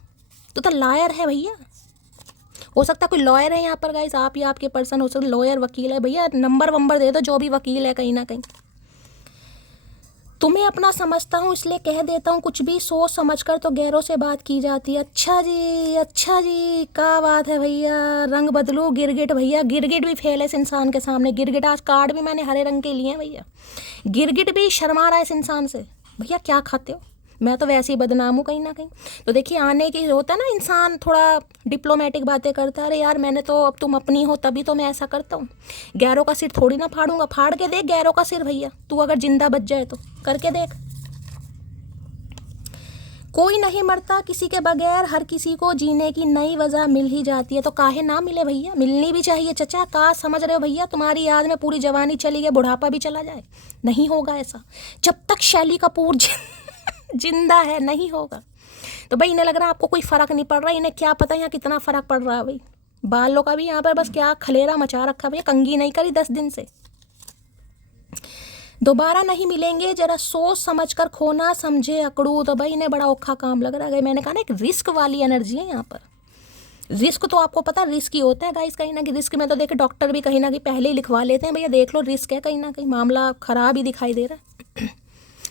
लायर है भैया। हो सकता है कोई लॉयर है यहाँ पर गाइस, आप या आपके पर्सन हो सकता है लॉयर वकील है। भैया नंबर वंबर दे दो जो भी वकील है कहीं ना कहीं। तुम्हें अपना समझता हूँ इसलिए कह देता हूँ कुछ भी सोच समझ कर तो गैरों से बात की जाती है। अच्छा जी क्या बात है भैया। रंग बदलो गिरगिट भैया, गिरगिट भी फेल है इस इंसान के सामने। गिरगिट आज कार्ड भी मैंने हरे रंग के लिए हैं भैया। गिरगिट भी शर्मा रहा है इस इंसान से। भैया क्या खाते हो, मैं तो वैसे ही बदनाम हूँ कहीं ना कहीं। तो देखिए आने की होता है ना, इंसान थोड़ा डिप्लोमेटिक बातें करता है। अरे यार मैंने तो, अब तुम अपनी हो तभी तो मैं ऐसा करता हूँ। गैरों का सिर थोड़ी ना फाड़ूंगा। फाड़ के देख गैरों का सिर भैया, तू अगर जिंदा बच जाए तो करके देख। कोई नहीं मरता किसी के बगैर, हर किसी को जीने की नई वजह मिल ही जाती है। तो काहे ना मिले भैया, मिलनी भी चाहिए चचा। का समझ रहे हो भैया, तुम्हारी याद में पूरी जवानी चली गई, बुढ़ापा भी चला जाए, नहीं होगा ऐसा जब तक शैली कपूर जिंदा है, नहीं होगा। तो भाई इन्हें लग रहा है आपको कोई फ़र्क नहीं पड़ रहा, इन्हें क्या पता यहाँ कितना फ़र्क पड़ रहा है भाई। बालों का भी यहाँ पर बस क्या खलेरा मचा रखा भैया, कंघी नहीं करी 10 दिन से। दोबारा नहीं मिलेंगे, जरा सोच समझ कर खोना समझे अकड़ू। तो भाई इन्हें बड़ा औखा काम लग रहा है। मैंने कहा ना एक रिस्क वाली एनर्जी है यहाँ पर। रिस्क तो आपको पता है रिस्क ही होता है गाइस कहीं ना कहीं। रिस्क में तो देखिए डॉक्टर भी कहीं ना कहीं पहले ही लिखवा लेते हैं, भैया देख लो रिस्क है, कहीं ना कहीं मामला ख़राब ही दिखाई दे रहा है।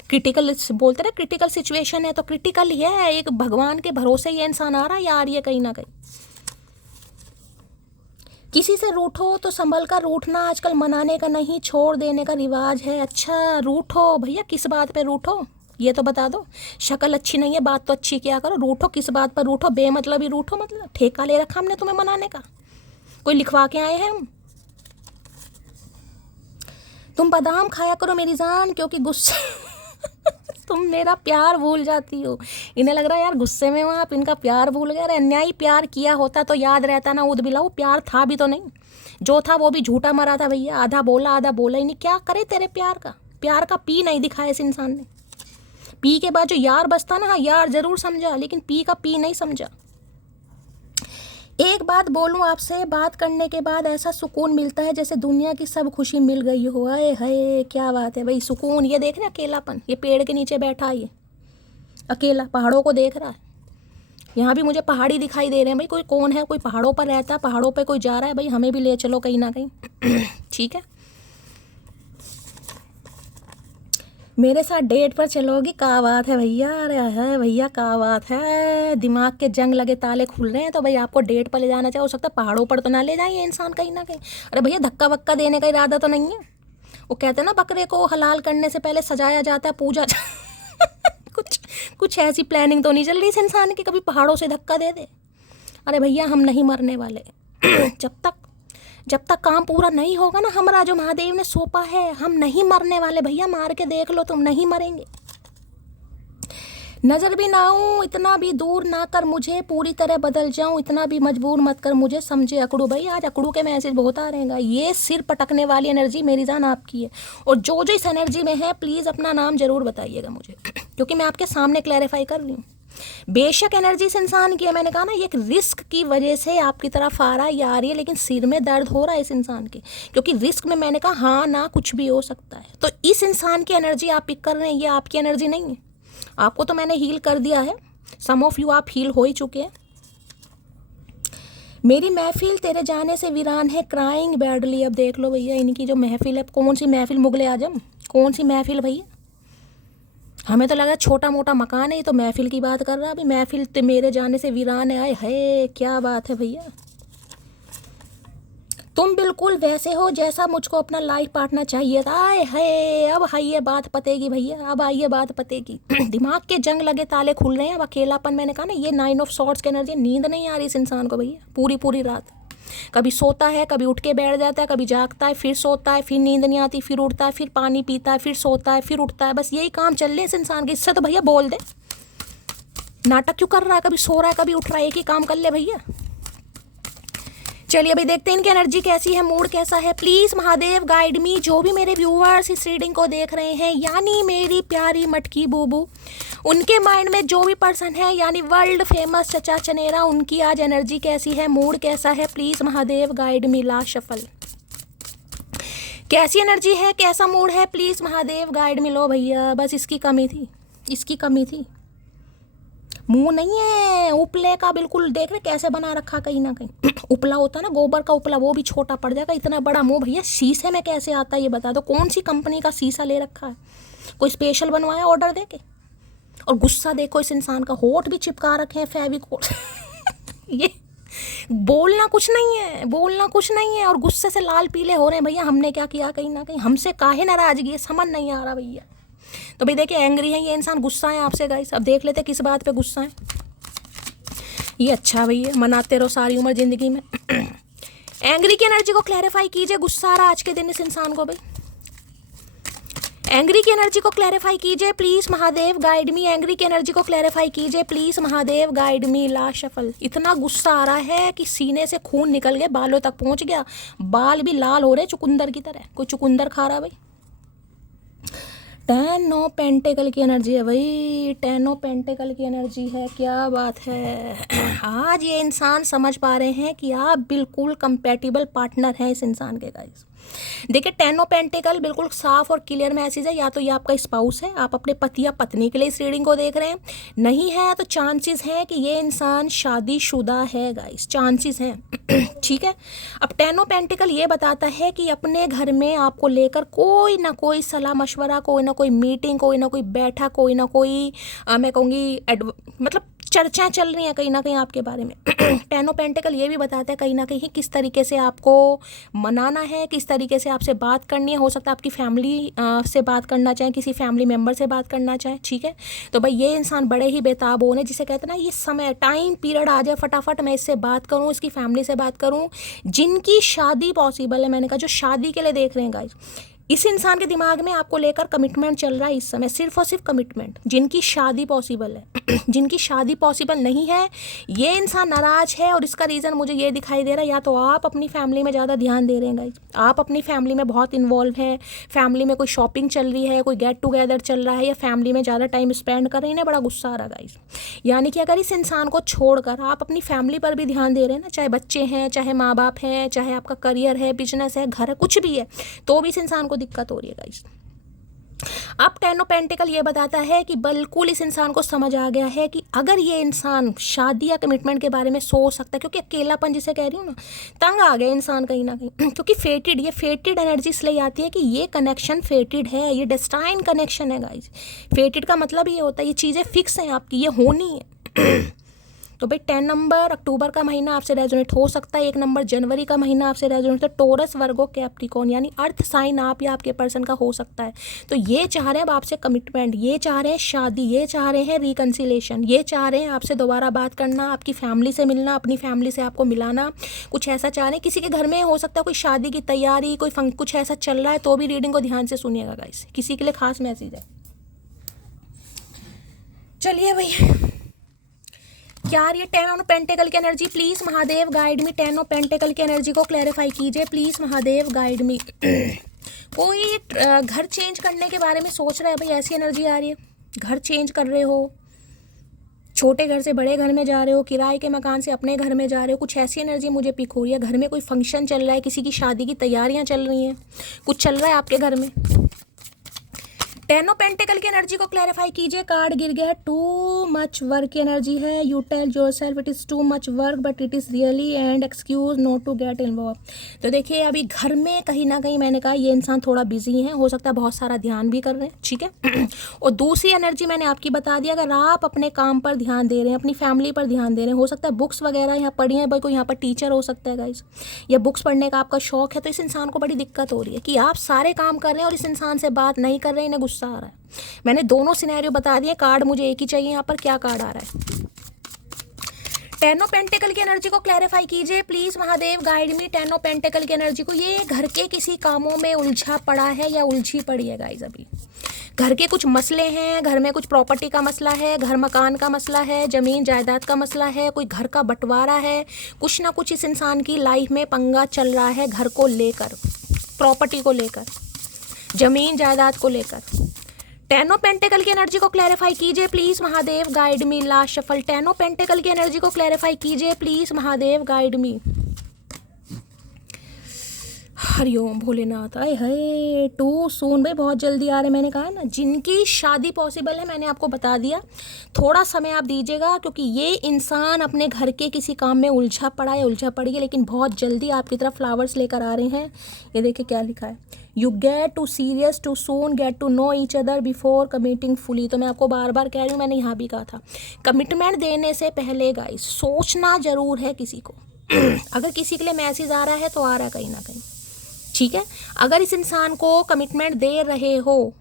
क्रिटिकल बोलते ना, क्रिटिकल सिचुएशन है तो क्रिटिकल ही है। एक भगवान के भरोसे ये इंसान आ रहा है या आ रही है कहीं ना कहीं। किसी से रूठो तो संभल कर रूठना, आजकल मनाने का नहीं छोड़ देने का रिवाज है। अच्छा रूठो भैया, किस बात पे रूठो ये तो बता दो। शक्ल अच्छी नहीं है, बात तो अच्छी क्या करो। रूठो किस बात पर रूठो, बेमतलब ही रूठो, मतलब ठेका ले रखा हमने तुम्हें मनाने का, कोई लिखवा के आए हैं हम। तुम बादाम खाया करो मेरी जान, क्योंकि गुस्से तुम मेरा प्यार भूल जाती हो। इन्हें लग रहा है यार गुस्से में हो आप, इनका प्यार भूल गए। अरे अन्यायी प्यार किया होता तो याद रहता ना, उद बिलाऊ प्यार था भी तो नहीं, जो था वो भी झूठा मरा था भैया। आधा बोला आधा बोला ही नहीं। क्या करे तेरे प्यार का पी नहीं दिखाया इस इंसान ने। पी के बाद जो यार बसता ना, हाँ यार जरूर समझा, लेकिन पी का पी नहीं समझा। एक बात बोलूं आपसे, बात करने के बाद ऐसा सुकून मिलता है जैसे दुनिया की सब खुशी मिल गई हो। अरे है क्या बात है भाई, सुकून। ये देख रहे अकेलापन, ये पेड़ के नीचे बैठा, ये अकेला पहाड़ों को देख रहा है। यहाँ भी मुझे पहाड़ी दिखाई दे रहे हैं भाई। कोई कौन है, कोई पहाड़ों पर रहता है, पहाड़ों पे कोई जा रहा है भाई, हमें भी ले चलो कहीं ना कहीं। ठीक है, मेरे साथ डेट पर चलोगी, क्या बात है भैया। अरे है भैया क्या बात है, दिमाग के जंग लगे ताले खुल रहे हैं। तो भाई आपको डेट पर ले जाना चाहिए। हो सकता है पहाड़ों पर तो ना ले जाइए इंसान कहीं ना कहीं। अरे भैया धक्का वक्का देने का इरादा तो नहीं है। वो कहते हैं ना बकरे को हलाल करने से पहले सजाया जाता है, पूजा कुछ ऐसी प्लानिंग तो नहीं चल रही इस इंसान की, कभी पहाड़ों से धक्का दे दे। अरे भैया हम नहीं मरने वाले। जब तक काम पूरा नहीं होगा ना, हमारा जो महादेव ने सौंपा है, हम नहीं मरने वाले भैया। मार के देख लो तुम, नहीं मरेंगे। नज़र भी ना आऊँ, इतना भी दूर ना कर मुझे, पूरी तरह बदल जाऊँ, इतना भी मजबूर मत कर मुझे, समझे अकड़ू। भाई आज अकड़ू के मैसेज बहुत आ रहेगा। ये सिर पटकने वाली एनर्जी मेरी जान आपकी है, और जो इस एनर्जी में है प्लीज़ अपना नाम ज़रूर बताइएगा मुझे, क्योंकि मैं आपके सामने क्लैरिफाई कर रही हूँ। बेशक एनर्जी इस इंसान की है, मैंने कहा ना ये एक रिस्क की वजह से आपकी तरफ आ रहा है या आ रही है, लेकिन सिर में दर्द हो रहा है इस इंसान के, क्योंकि रिस्क में मैंने कहा हाँ ना कुछ भी हो सकता है। तो इस इंसान की एनर्जी आप पिक कर रहे हैं, ये आपकी एनर्जी नहीं है। आपको तो मैंने हील कर दिया है, सम ऑफ यू आप हील हो ही चुके हैं। मेरी महफिल तेरे जाने से वीरान है, क्राइंग बैडली। अब देख लो भैया इनकी जो महफिल है, कौन सी महफिल, मुगले आजम, कौन सी महफिल भैया। हमें तो लगा छोटा मोटा मकान है, ये तो महफिल की बात कर रहा है। अभी महफिल मेरे जाने से वीरान है, आए है क्या बात है भैया। तुम बिल्कुल वैसे हो जैसा मुझको अपना लाइफ पार्टनर चाहिए था। आए है, अब आइए बात पतेगी भैया, अब आइए बात पतेगी। दिमाग के जंग लगे ताले खुल रहे हैं। अब अकेलापन, मैंने कहा ना, ये 9 ऑफ सॉर्ड्स की एनर्जी। नींद नहीं आ रही इस इंसान को भैया पूरी पूरी रात। कभी सोता है, कभी उठ के बैठ जाता है, कभी जागता है, फिर सोता है, फिर नींद नहीं आती, फिर उठता है, फिर पानी पीता है, फिर सोता है, फिर उठता है। बस यही काम चल रहे हैं इस इंसान के। इससे तो भैया बोल दे, नाटक क्यों कर रहा है? कभी सो रहा है, कभी उठ रहा है, एक ही काम कर ले भैया। चलिए अभी देखते हैं इनकी एनर्जी कैसी है, मूड कैसा है। प्लीज महादेव गाइड मी। जो भी मेरे व्यूअर्स इस रीडिंग को देख रहे हैं, यानी मेरी प्यारी मटकी बूबू, उनके माइंड में जो भी पर्सन है, यानी वर्ल्ड फेमस चचा चनेरा, उनकी आज एनर्जी कैसी है, मूड कैसा है। Please Mahadev guide me. Last shuffle, कैसी एनर्जी है, कैसा मूड है, प्लीज महादेव गाइड मी। लो भैया, बस इसकी कमी थी, इसकी कमी थी। मुंह नहीं है उपले का, बिल्कुल देख रहे कैसे बना रखा, कहीं ना कहीं उपला होता ना, गोबर का उपला, वो भी छोटा पड़ जाएगा। इतना बड़ा मुंह भैया शीशे में कैसे आता है ये बता दो। कौन सी कंपनी का शीशा ले रखा है? कोई स्पेशल बनवाया ऑर्डर दे के? और गुस्सा देखो इस इंसान का, होठ भी चिपका रखे हैं फेविकोल। ये बोलना कुछ नहीं है, बोलना कुछ नहीं है, और गुस्से से लाल पीले हो रहे हैं भैया। हमने क्या किया? कहीं ना कहीं हमसे काहे नाराजगी है, समझ नहीं आ रहा भैया। तो भाई देखिए, एंग्री है ये इंसान, गुस्सा है आपसे गाइस। अब देख लेते किस बात पे गुस्सा है ये। अच्छा भैया, मनाते रहो सारी उम्र जिंदगी में। एंग्री की एनर्जी को क्लैरिफाई कीजिए। गुस्सा आ रहा आज के दिन इस इंसान को भाई। एंग्री की एनर्जी को क्लैरिफाई कीजिए please Mahadev guide me. Angry की एनर्जी को क्लैरिफाई कीजिए please Mahadev guide me. Last shuffle, इतना गुस्सा आ रहा है कि सीने से खून निकल गया, बालों तक पहुंच गया, बाल भी लाल हो रहे चुकंदर की तरह। कोई चुकंदर खा रहा भाई। 10 ऑफ पेंटिकल की एनर्जी है भाई, 10 ऑफ पेंटिकल की एनर्जी है। क्या बात है, आज ये इंसान समझ पा रहे हैं कि आप बिल्कुल कंपैटिबल पार्टनर हैं इस इंसान के गाइस। देखिए 10 ऑफ पेंटिकल बिल्कुल साफ और क्लियर मैसेज है। या तो ये आपका स्पाउस है, आप अपने पति या पत्नी के लिए इस रीडिंग को देख रहे हैं। नहीं है तो चांसेस हैं कि ये इंसान शादीशुदा है गाइस, चांसेस हैं। ठीक है। अब 10 ऑफ पेंटिकल ये बताता है कि अपने घर में आपको लेकर कोई ना कोई सलाह मशवरा, कोई ना कोई मीटिंग, कोई ना कोई बैठक, कोई ना कोई मैं कहूँगी मतलब चर्चाएं चल रही हैं कहीं ना कहीं आपके बारे में। 10 ऑफ पेंटिकल ये भी बताता है कहीं ना कहीं किस तरीके से आपको मनाना है, किस तरीके से आपसे बात करनी है। हो सकता है आपकी फैमिली से बात करना चाहें, किसी फैमिली मेम्बर से बात करना चाहें। ठीक है। तो भाई ये इंसान बड़े ही बेताब होने, जिसे कहते हैं ना, ये समय टाइम पीरियड आ जाए फटाफट, मैं इससे बात करूँ, इसकी फैमिली से बात करूँ, जिनकी शादी पॉसिबल है। मैंने कहा जो शादी के लिए देख रहे हैं गाइस, इस इंसान के दिमाग में आपको लेकर कमिटमेंट चल रहा है इस समय, सिर्फ और सिर्फ कमिटमेंट। जिनकी शादी पॉसिबल है, जिनकी शादी पॉसिबल नहीं है, ये इंसान नाराज है। और इसका रीज़न मुझे ये दिखाई दे रहा है, या तो आप अपनी फैमिली में ज़्यादा ध्यान दे रहे हैं गाइस, आप अपनी फैमिली में बहुत इन्वॉल्व हैं, फैमिली में कोई शॉपिंग चल रही है, कोई गेट टुगेदर चल रहा है, या फैमिली में ज़्यादा टाइम स्पेंड कर रहे हैं। बड़ा गुस्सा आ रहा गाइस। यानी कि अगर इस इंसान को छोड़कर आप अपनी फैमिली पर भी ध्यान दे रहे हैं ना, चाहे बच्चे हैं, चाहे माँ बाप हैं, चाहे आपका करियर है, बिजनेस है, घर है, कुछ भी है, तो भी इस इंसान को दिक्कत हो रही है गाइस। अब 10 ऑफ पेंटिकल ये बताता है कि बिल्कुल इस इंसान को समझ आ गया है कि अगर ये इंसान शादी या कमिटमेंट के बारे में सोच सकता है, क्योंकि अकेलापन जिसे कह रही हूँ ना, तंग आ गया इंसान कहीं ना कहीं। क्योंकि फेटेड, ये फेटेड एनर्जी इसलिए आती है कि ये कनेक्शन फेटेड है, ये डेस्टाइन कनेक्शन है गाइस। फेटेड का मतलब ये होता है ये चीज़ें फिक्स हैं आपकी, ये होनी है। तो भाई 10 नंबर अक्टूबर का महीना आपसे रेजोनेट हो सकता है, 1 नंबर जनवरी का महीना आपसे रेजोनेट है। टोरस, वर्गो, कैप्रिकॉर्न, यानी अर्थ साइन आप या आपके पर्सन का हो सकता है। तो ये चाह रहे हैं अब आपसे कमिटमेंट, ये चाह रहे हैं शादी, ये चाह रहे हैं रिकन्सिलेशन, ये चाह रहे हैं आपसे दोबारा बात करना, आपकी फैमिली से मिलना, अपनी फैमिली से आपको मिलाना, कुछ ऐसा चाह रहे हैं। किसी के घर में हो सकता है कोई शादी की तैयारी, कोई कुछ ऐसा चल रहा है, तो भी रीडिंग को ध्यान से सुनिएगा गाइस, किसी के लिए खास मैसेज है। चलिए भैया, क्या ये 10 ऑफ पेंटिकल की energy, please Mahadev guide me. 10 of pentacle की एनर्जी को क्लैरिफाई कीजिए प्लीज महादेव गाइड मी। कोई घर चेंज करने के बारे में सोच रहा है भाई, ऐसी एनर्जी आ रही है। घर चेंज कर रहे हो, छोटे घर से बड़े घर में जा रहे हो, किराए के मकान से अपने घर में जा रहे हो, कुछ ऐसी एनर्जी मुझे पिक हो रही है। घर में कोई फंक्शन चल रहा है, किसी की शादी की तैयारियां चल रही हैं, कुछ चल रहा है आपके घर में। टेन ऑफ पेंटिकल की एनर्जी को क्लैरिफाई कीजिए। कार्ड गिर गया है, टू मच वर्क की एनर्जी है। You tell yourself it is too much work but it is really and excuse not to get involve. तो देखिए अभी घर में कहीं ना कहीं मैंने कहा ये इंसान थोड़ा बिजी है, हो सकता है बहुत सारा ध्यान भी कर रहे हैं, ठीक है। और दूसरी एनर्जी मैंने आपकी बता दी, अगर आप अपने काम पर ध्यान दे रहे हैं, अपनी फैमिली पर ध्यान दे रहे हैं, हो सकता है बुक्स वगैरह यहाँ पढ़ी हैं, भाई कोई यहाँ पर टीचर हो सकता है गाइस, या बुक्स पढ़ने का आपका शौक है, तो इस इंसान को बड़ी दिक्कत हो रही है कि आप सारे काम कर रहे हैं और इस इंसान से बात नहीं कर रहे हैं, इन्हें गुस्सा आ रहा है। मैंने दोनों सिनेरियो बता दिए, कार्ड मुझे एक ही चाहिए। यहाँ पर क्या कार्ड आ रहा है? टेन ऑफ पेंटिकल की एनर्जी को क्लैरिफाई कीजिए please Mahadev, guide me. Ten of pentacle की एनर्जी को, ये घर के किसी कामों में उलझा पड़ा है या उलझी पड़ी है गाइज। अभी घर के कुछ मसले हैं, घर में कुछ प्रॉपर्टी का मसला है, घर मकान का मसला है, ज़मीन जायदाद का मसला है, कोई घर का बंटवारा है, कुछ ना कुछ इस इंसान की लाइफ में पंगा चल रहा है, घर को लेकर, प्रॉपर्टी को लेकर, ज़मीन जायदाद को लेकर। टेन ऑफ पेंटिकल की एनर्जी को क्लैरिफाई कीजिए please Mahadev, guide me. Last shuffle. Ten of pentacle की एनर्जी को क्लैरिफाई कीजिए प्लीज महादेव, गाइड मी। हरिओम भोलेनाथ। आए हाय, टू सून भाई, बहुत जल्दी आ रहे। मैंने कहा ना जिनकी शादी पॉसिबल है, मैंने आपको बता दिया, थोड़ा समय आप दीजिएगा क्योंकि ये इंसान अपने घर के किसी काम में उलझा पड़ा है, उलझा पड़ी है, लेकिन बहुत जल्दी आपकी तरफ फ्लावर्स लेकर आ रहे हैं। ये देखिए क्या लिखा है, you get too serious too soon, get to know each other before committing fully. तो मैं आपको बार बार कह रही हूँ, मैंने यहाँ भी कहा था, कमिटमेंट देने से पहले गाइस सोचना जरूर है किसी को। अगर किसी के लिए मैसेज आ रहा है तो आ रहा है कहीं ना कहीं, ठीक है। अगर इस इंसान को कमिटमेंट दे रहे हो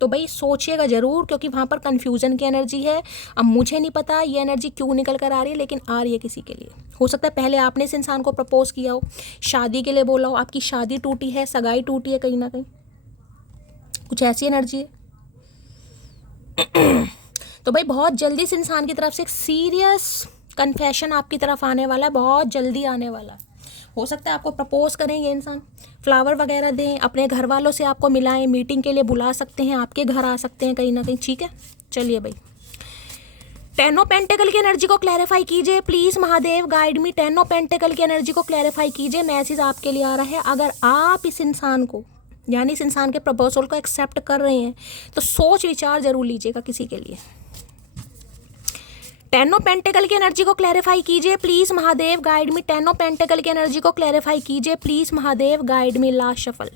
तो भाई सोचिएगा ज़रूर, क्योंकि वहाँ पर कन्फ्यूज़न की एनर्जी है। अब मुझे नहीं पता ये एनर्जी क्यों निकल कर आ रही है, लेकिन आ रही है किसी के लिए। हो सकता है पहले आपने इस इंसान को प्रपोज किया हो, शादी के लिए बोला हो, आपकी शादी टूटी है, सगाई टूटी है, कहीं ना कहीं कुछ ऐसी एनर्जी है। तो भाई बहुत जल्दी इस इंसान की तरफ से एक सीरियस कन्फेशन आपकी तरफ आने वाला है, बहुत जल्दी आने वाला। हो सकता है आपको प्रपोज करें ये इंसान, फ्लावर वगैरह दें, अपने घर वालों से आपको मिलाएं, मीटिंग के लिए बुला सकते हैं, आपके घर आ सकते हैं कहीं ना कहीं, ठीक है। चलिए भाई, टेन ऑफ पेंटिकल की एनर्जी को क्लैरिफाई कीजिए please Mahadev, guide me. Ten of pentacle की एनर्जी को क्लैरिफाई कीजिए, मैसेज आपके लिए आ रहा है। अगर आप इस इंसान को, यानी इस इंसान के प्रपोजल को एक्सेप्ट कर रहे हैं तो सोच विचार जरूर लीजिएगा किसी के लिए। टेन ऑफ पेंटिकल की एनर्जी को क्लैरिफाई कीजिए please Mahadev, guide me. Ten of pentacle की एनर्जी को क्लैरिफाई कीजिए please Mahadev, guide me. Last shuffle.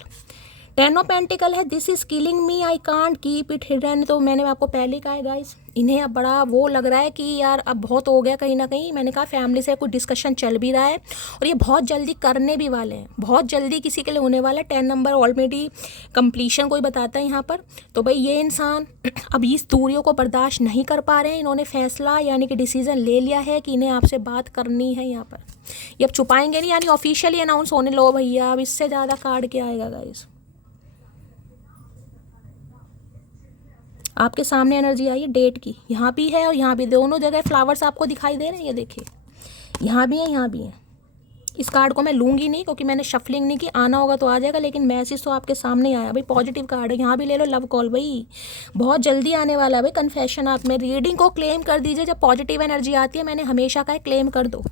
Ten of pentacle है, this is killing me, I can't keep it hidden. तो मैंने आपको पहले कहा है गाइस, इन्हें अब बड़ा वो लग रहा है कि यार अब बहुत हो गया कहीं ना कहीं। मैंने कहा फैमिली से कुछ डिस्कशन चल भी रहा है और ये बहुत जल्दी करने भी वाले हैं, बहुत जल्दी किसी के लिए होने वाला है। 10 नंबर ऑलरेडी कंप्लीशन कोई बताता है यहाँ पर। तो भाई ये इंसान अब इस दूरियों को बर्दाश्त नहीं कर पा रहे हैं, इन्होंने फैसला यानी कि डिसीजन ले लिया है कि इन्हें आपसे बात करनी है। यहाँ पर ये अब छुपाएंगे नहीं, यानी ऑफिशियली अनाउंस होने लो भैया। अब इससे ज़्यादा कार्ड क्या आएगा गाइस? आपके सामने एनर्जी आई है डेट की, यहाँ भी है और यहाँ भी, दोनों जगह फ्लावर्स आपको दिखाई दे रहे हैं। ये देखिए यहाँ भी है, यहाँ भी है। इस कार्ड को मैं लूँगी नहीं क्योंकि मैंने शफलिंग नहीं की, आना होगा तो आ जाएगा, लेकिन मैसेज तो आपके सामने आया भाई। पॉजिटिव कार्ड है, यहाँ भी ले लो, लव कॉल भाई बहुत जल्दी आने वाला है भाई। कन्फेशन आप में रीडिंग को क्लेम कर दीजिए, जब पॉजिटिव एनर्जी आती है मैंने हमेशा कहा है क्लेम कर दो।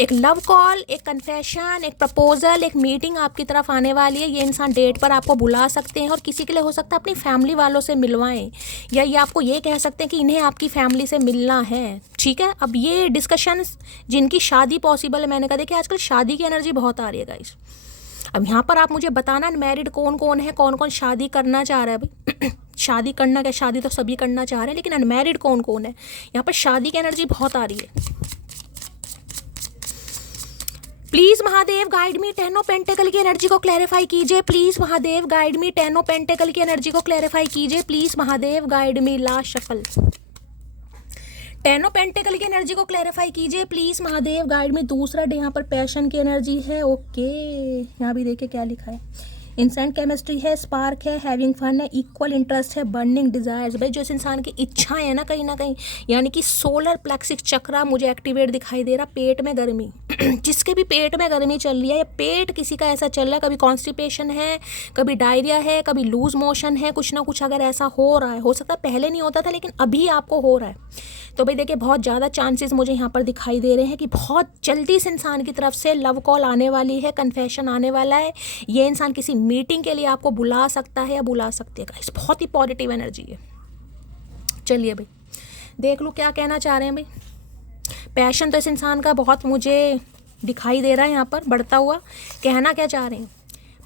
एक लव कॉल, एक कन्फेशन, एक प्रपोजल, एक मीटिंग आपकी तरफ आने वाली है। ये इंसान डेट पर आपको बुला सकते हैं और किसी के लिए हो सकता है अपनी फैमिली वालों से मिलवाएं, या ये आपको ये कह सकते हैं कि इन्हें आपकी फैमिली से मिलना है, ठीक है। अब ये डिस्कशंस जिनकी शादी पॉसिबल है, मैंने कहा देखिए आजकल शादी की एनर्जी बहुत आ रही है गाइस। अब यहाँ पर आप मुझे बताना अनमैरिड कौन कौन है, कौन कौन शादी करना चाह रहा है भाई। शादी करना क्या, शादी तो सभी करना चाह रहे हैं, लेकिन अनमैरिड कौन कौन है? यहाँ पर शादी की एनर्जी बहुत आ रही है। Please Mahadev guide me. Ten of pentacle की एनर्जी को क्लैरिफाई कीजिए please Mahadev, guide me. Ten of pentacle की एनर्जी को क्लैरिफाई कीजिए please Mahadev, guide me. Last shuffle. Ten of pentacle की एनर्जी को क्लैरिफाई कीजिए प्लीज महादेव, गाइड मी। दूसरा डे यहाँ पर पैशन की एनर्जी है, ओके। यहाँ भी देखिए क्या लिखा है, इंसेंट केमिस्ट्री है, स्पार्क है, हैविंग फन है, इक्वल इंटरेस्ट है, बर्निंग डिजायर्स। भाई जो इस इंसान की इच्छाएं है ना कहीं यानी कि सोलर प्लेक्सिस चक्रा मुझे एक्टिवेट दिखाई दे रहा। पेट में गर्मी, जिसके भी पेट में गर्मी चल रही है, या पेट किसी का ऐसा चल रहा है, कभी कॉन्स्टिपेशन है, कभी डायरिया है, कभी लूज मोशन है, कुछ ना कुछ अगर ऐसा हो रहा है, हो सकता है पहले नहीं होता था लेकिन अभी आपको हो रहा है, तो भाई देखिए बहुत ज़्यादा चांसेस मुझे यहाँ पर दिखाई दे रहे हैं कि बहुत जल्दी इस इंसान की तरफ से लव कॉल आने वाली है, कन्फेशन आने वाला है। ये इंसान किसी मीटिंग के लिए आपको बुला सकता है या बुला सकती है गाइस, बहुत ही पॉजिटिव एनर्जी है। चलिए भाई देख लो क्या कहना चाह रहे हैं भाई। पैशन तो इस इंसान का बहुत मुझे दिखाई दे रहा है यहाँ पर बढ़ता हुआ। कहना क्या चाह रहे हैं,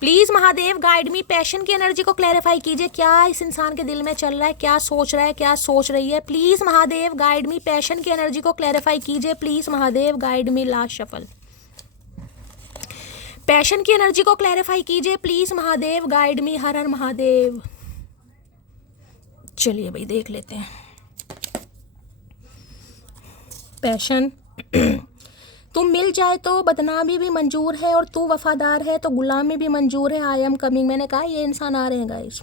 please Mahadev guide me, passion की एनर्जी को क्लैरिफाई कीजिए, क्या इस इंसान के दिल में चल रहा है, क्या सोच रहा है, क्या सोच रही है। Please Mahadev guide me, passion की एनर्जी को क्लैरिफाई कीजिए, please Mahadev guide me. Last shuffle, passion की एनर्जी को क्लैरिफाई कीजिए, प्लीज़ महादेव गाइड मी। हर हर महादेव। चलिए भाई देख लेते हैं पैशन। तुम मिल जाए तो बदनामी भी मंजूर है और तू वफादार है तो गुलामी भी मंजूर है। आई एम कमिंग। मैंने कहा ये इंसान आ रहे हैं गाइस।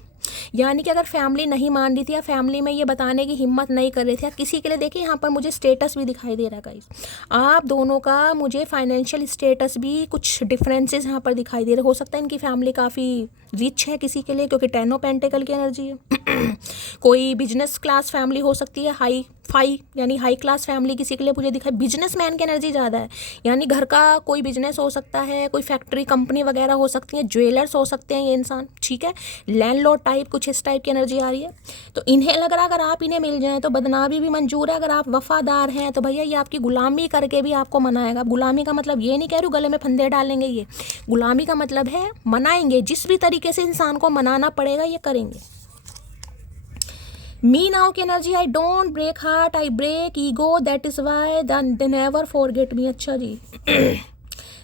यानी कि अगर फैमिली नहीं मान रही थी या फैमिली में ये बताने की हिम्मत नहीं कर रही थी या किसी के लिए, देखिए यहाँ पर मुझे स्टेटस भी दिखाई दे रहा है गाइस, आप दोनों का मुझे फाइनेंशियल स्टेटस भी कुछ डिफरेंसेस यहाँ पर दिखाई दे रहे। हो सकता है इनकी फैमिली काफ़ी रिच है किसी के लिए, क्योंकि 10 ऑफ पेंटिकल की एनर्जी है। कोई बिजनेस क्लास फैमिली हो सकती है, हाई फाई यानी हाई क्लास फैमिली किसी के लिए मुझे दिखाई। बिजनेसमैन की एनर्जी ज़्यादा है, यानी घर का कोई बिजनेस हो सकता है, कोई फैक्ट्री कंपनी वगैरह हो सकती है, ज्वेलर्स हो सकते हैं ये इंसान, ठीक है, लैंडलॉर्ड टाइप, कुछ इस टाइप की एनर्जी आ रही है। तो इन्हें लग रहा है अगर आप इन्हें मिल जाएं तो बदनामी भी मंजूर है। अगर आप वफादार हैं तो भैया ये आपकी गुलामी करके भी आपको मनाएगा। गुलामी का मतलब ये नहीं कह रही हूँ गले में फंदे डालेंगे, ये गुलामी का मतलब है मनाएंगे, जिस भी तरीके से इंसान को मनाना पड़ेगा ये करेंगे। मी नाउ की energy, I don't break heart, I break ego, that is why they never forget me. अच्छा जी।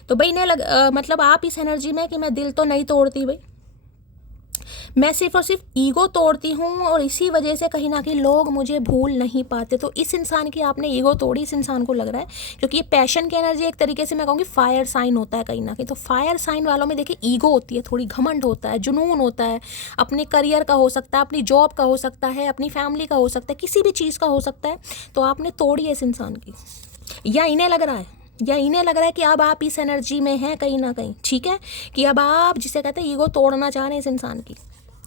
तो भाई इन्हें मतलब आप इस एनर्जी में कि मैं दिल तो नहीं तोड़ती भाई, मैं सिर्फ और सिर्फ ईगो तोड़ती हूँ और इसी वजह से कहीं ना कहीं लोग मुझे भूल नहीं पाते। तो इस इंसान की आपने ईगो तोड़ी, इस इंसान को लग रहा है, क्योंकि ये पैशन की एनर्जी एक तरीके से मैं कहूँगी फायर साइन होता है कहीं ना कहीं। तो फायर साइन वालों में देखिए ईगो होती है, थोड़ी घमंड होता है, जुनून होता है, अपने करियर का हो सकता है, अपनी जॉब का हो सकता है, अपनी फैमिली का हो सकता है, किसी भी चीज़ का हो सकता है। तो आपने तोड़ी है इस इंसान की, या इन्हें लग रहा है कि अब आप इस एनर्जी में हैं कहीं ना कहीं, ठीक है, कि अब आप जिसे कहते हैं ईगो तोड़ना चाह रहे हैं इस इंसान की।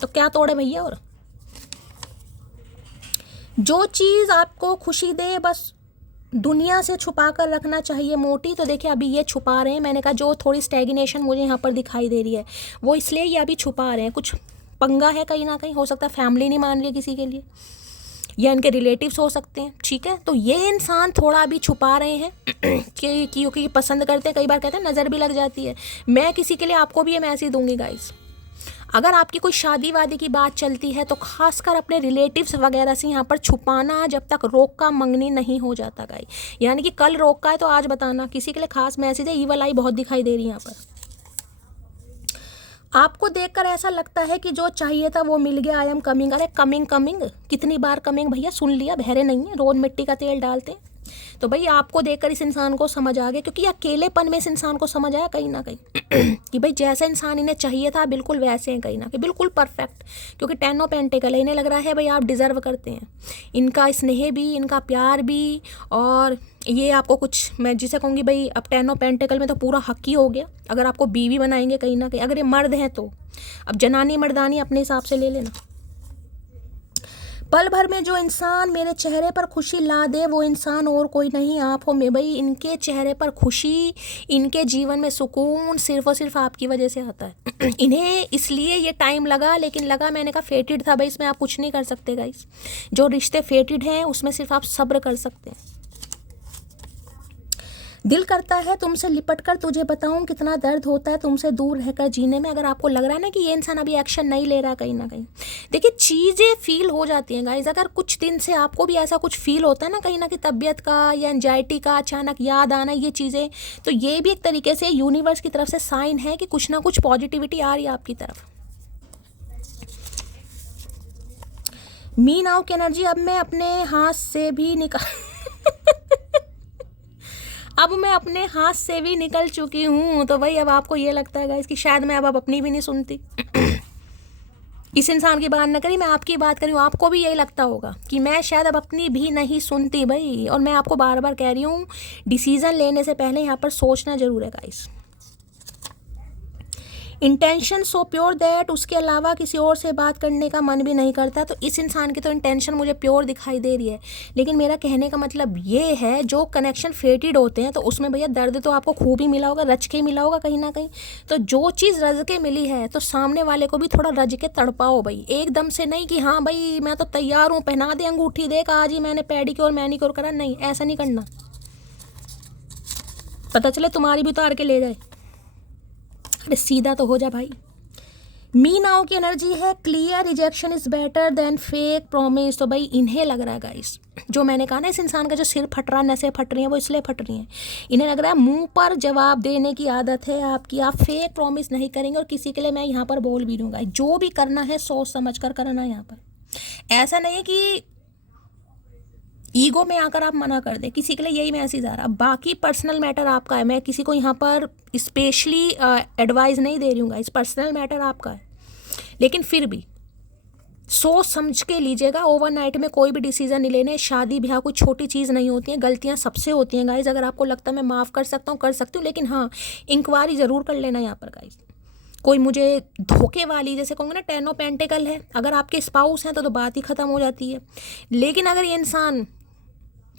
तो क्या तोड़े भैया, और जो चीज़ आपको खुशी दे बस दुनिया से छुपा कर रखना चाहिए मोटी। तो देखिए अभी ये छुपा रहे हैं। मैंने कहा जो थोड़ी स्टैग्नेशन मुझे यहाँ पर दिखाई दे रही है वो इसलिए ये अभी छुपा रहे हैं, कुछ पंगा है कहीं ना कहीं, हो सकता है फैमिली नहीं मान रही है किसी के लिए, या इनके रिलेटिव्स हो सकते हैं, ठीक है। तो ये इंसान थोड़ा अभी छुपा रहे हैं कि क्योंकि पसंद करते हैं, कई बार कहते हैं नज़र भी लग जाती है। मैं किसी के लिए आपको भी ये मैसेज दूंगी गाइस, अगर आपकी कोई शादी वादी की बात चलती है तो खासकर अपने रिलेटिव्स वगैरह से यहाँ पर छुपाना जब तक रोक का मंगनी नहीं हो जाता गाई, यानी कि कल रोक का है तो आज बताना। किसी के लिए खास मैसेज है, ईवल आई बहुत दिखाई दे रही है यहाँ पर। आपको देखकर ऐसा लगता है कि जो चाहिए था वो मिल गया। आई एम कमिंग। अरे कमिंग कितनी बार कमिंग भैया, सुन लिया, बहरे नहीं है, रोज मिट्टी का तेल डालते हैं। तो भाई आपको देखकर इस इंसान को समझ आ गया, क्योंकि अकेलेपन में इस इंसान को समझ आया कहीं ना कहीं कि भाई जैसा इंसान इन्हें चाहिए था बिल्कुल वैसे हैं कहीं ना कहीं, बिल्कुल परफेक्ट। क्योंकि 10 ऑफ पेंटिकल है, इन्हें लग रहा है भाई आप डिज़र्व करते हैं इनका स्नेह भी, इनका प्यार भी, और ये आपको कुछ, मैं जिसे कहूँगी भाई अब 10 ऑफ पेंटिकल में तो पूरा हक ही हो गया अगर आपको बीवी बनाएंगे कहीं ना कहीं। अगर ये मर्द हैं तो अब जनानी मर्दानी अपने हिसाब से ले लेना। पल भर में जो इंसान मेरे चेहरे पर खुशी ला दे वो इंसान और कोई नहीं आप हो। मैं भाई इनके चेहरे पर खुशी, इनके जीवन में सुकून सिर्फ और सिर्फ आपकी वजह से आता है। इन्हें इसलिए ये टाइम लगा, लेकिन लगा, मैंने कहा फेटेड था भाई, इसमें आप कुछ नहीं कर सकते गाइस। जो रिश्ते फेटेड हैं उसमें सिर्फ आप सब्र कर सकते हैं। दिल करता है तुमसे लिपटकर तुझे बताऊं कितना दर्द होता है तुमसे दूर रहकर जीने में। अगर आपको लग रहा है ना कि ये इंसान अभी एक्शन नहीं ले रहा कहीं ना कहीं, देखिए चीज़ें फील हो जाती हैं गाइज। अगर कुछ दिन से आपको भी ऐसा कुछ फील होता है ना कहीं ना कहीं, तबीयत का या एंजाइटी का अचानक याद आना, ये चीज़ें, तो ये भी एक तरीके से यूनिवर्स की तरफ से साइन है कि कुछ ना कुछ पॉजिटिविटी आ रही है आपकी तरफ। मी नाउ की एनर्जी, अब मैं अपने हाथ से भी अब मैं अपने हाथ से भी निकल चुकी हूँ। तो भाई अब आपको ये लगता है गाइस कि शायद मैं अब अपनी भी नहीं सुनती। इस इंसान की बात ना करी, मैं आपकी बात करी हूँ, आपको भी यही लगता होगा कि मैं शायद अब अपनी भी नहीं सुनती भाई। और मैं आपको बार बार कह रही हूँ, डिसीज़न लेने से पहले यहाँ पर सोचना जरूर है guys. Intention so pure that उसके अलावा किसी और से बात करने का मन भी नहीं करता। तो इस इंसान की तो इंटेंशन मुझे प्योर दिखाई दे रही है, लेकिन मेरा कहने का मतलब ये है जो कनेक्शन फेटेड होते हैं तो उसमें भैया दर्द तो आपको खूब ही मिला होगा, रच के मिला होगा कहीं ना कहीं। तो जो चीज़ रज के मिली है तो सामने वाले को भी थोड़ा रज के तड़पाओ भाई, एकदम से नहीं कि हाँ भाई मैं तो तैयार हूँ, पहना दे अंगूठी, देख आज ही मैंने पेडिक्योर मैनिक्योर करा। नहीं, ऐसा नहीं करना, पता चले तुम्हारी भी उतार के ले जाए। अरे सीधा तो हो जा भाई। मी नाउ की एनर्जी है clear rejection is better than fake promise. तो भाई इन्हें लग रहा है गाइस, जो मैंने कहा ना इस इंसान का जो सिर फट रहा है, नसें फट रही हैं, वो इसलिए फट रही हैं। इन्हें लग रहा है मुंह पर जवाब देने की आदत है आपकी, आप फेक प्रॉमिस नहीं करेंगे। और किसी के लिए मैं यहाँ पर बोल भी दूंगा, जो भी करना है सोच समझ कर करना। यहाँ पर ऐसा नहीं है कि ईगो में आकर आप मना कर दे, किसी के लिए यही मैसेज आ रहा। बाकी पर्सनल मैटर आपका है, मैं किसी को यहाँ पर स्पेशली एडवाइस नहीं दे रही हूँ, इस पर्सनल मैटर आपका है, लेकिन फिर भी सोच समझ के लीजिएगा। ओवरनाइट में कोई भी डिसीजन नहीं लेने। शादी ब्याह कोई छोटी चीज़ नहीं होती है, गलतियाँ सबसे होती हैं गाइज। अगर आपको लगता है मैं माफ़ कर सकता हूँ कर सकती हूँ, लेकिन हाँ इंक्वायरी ज़रूर कर लेना यहाँ पर गाइज। कोई मुझे धोखे वाली जैसे कहूँगा ना 10 ऑफ पेंटिकल है, अगर आपके स्पाउस हैं तो बात ही ख़त्म हो जाती है। लेकिन अगर ये इंसान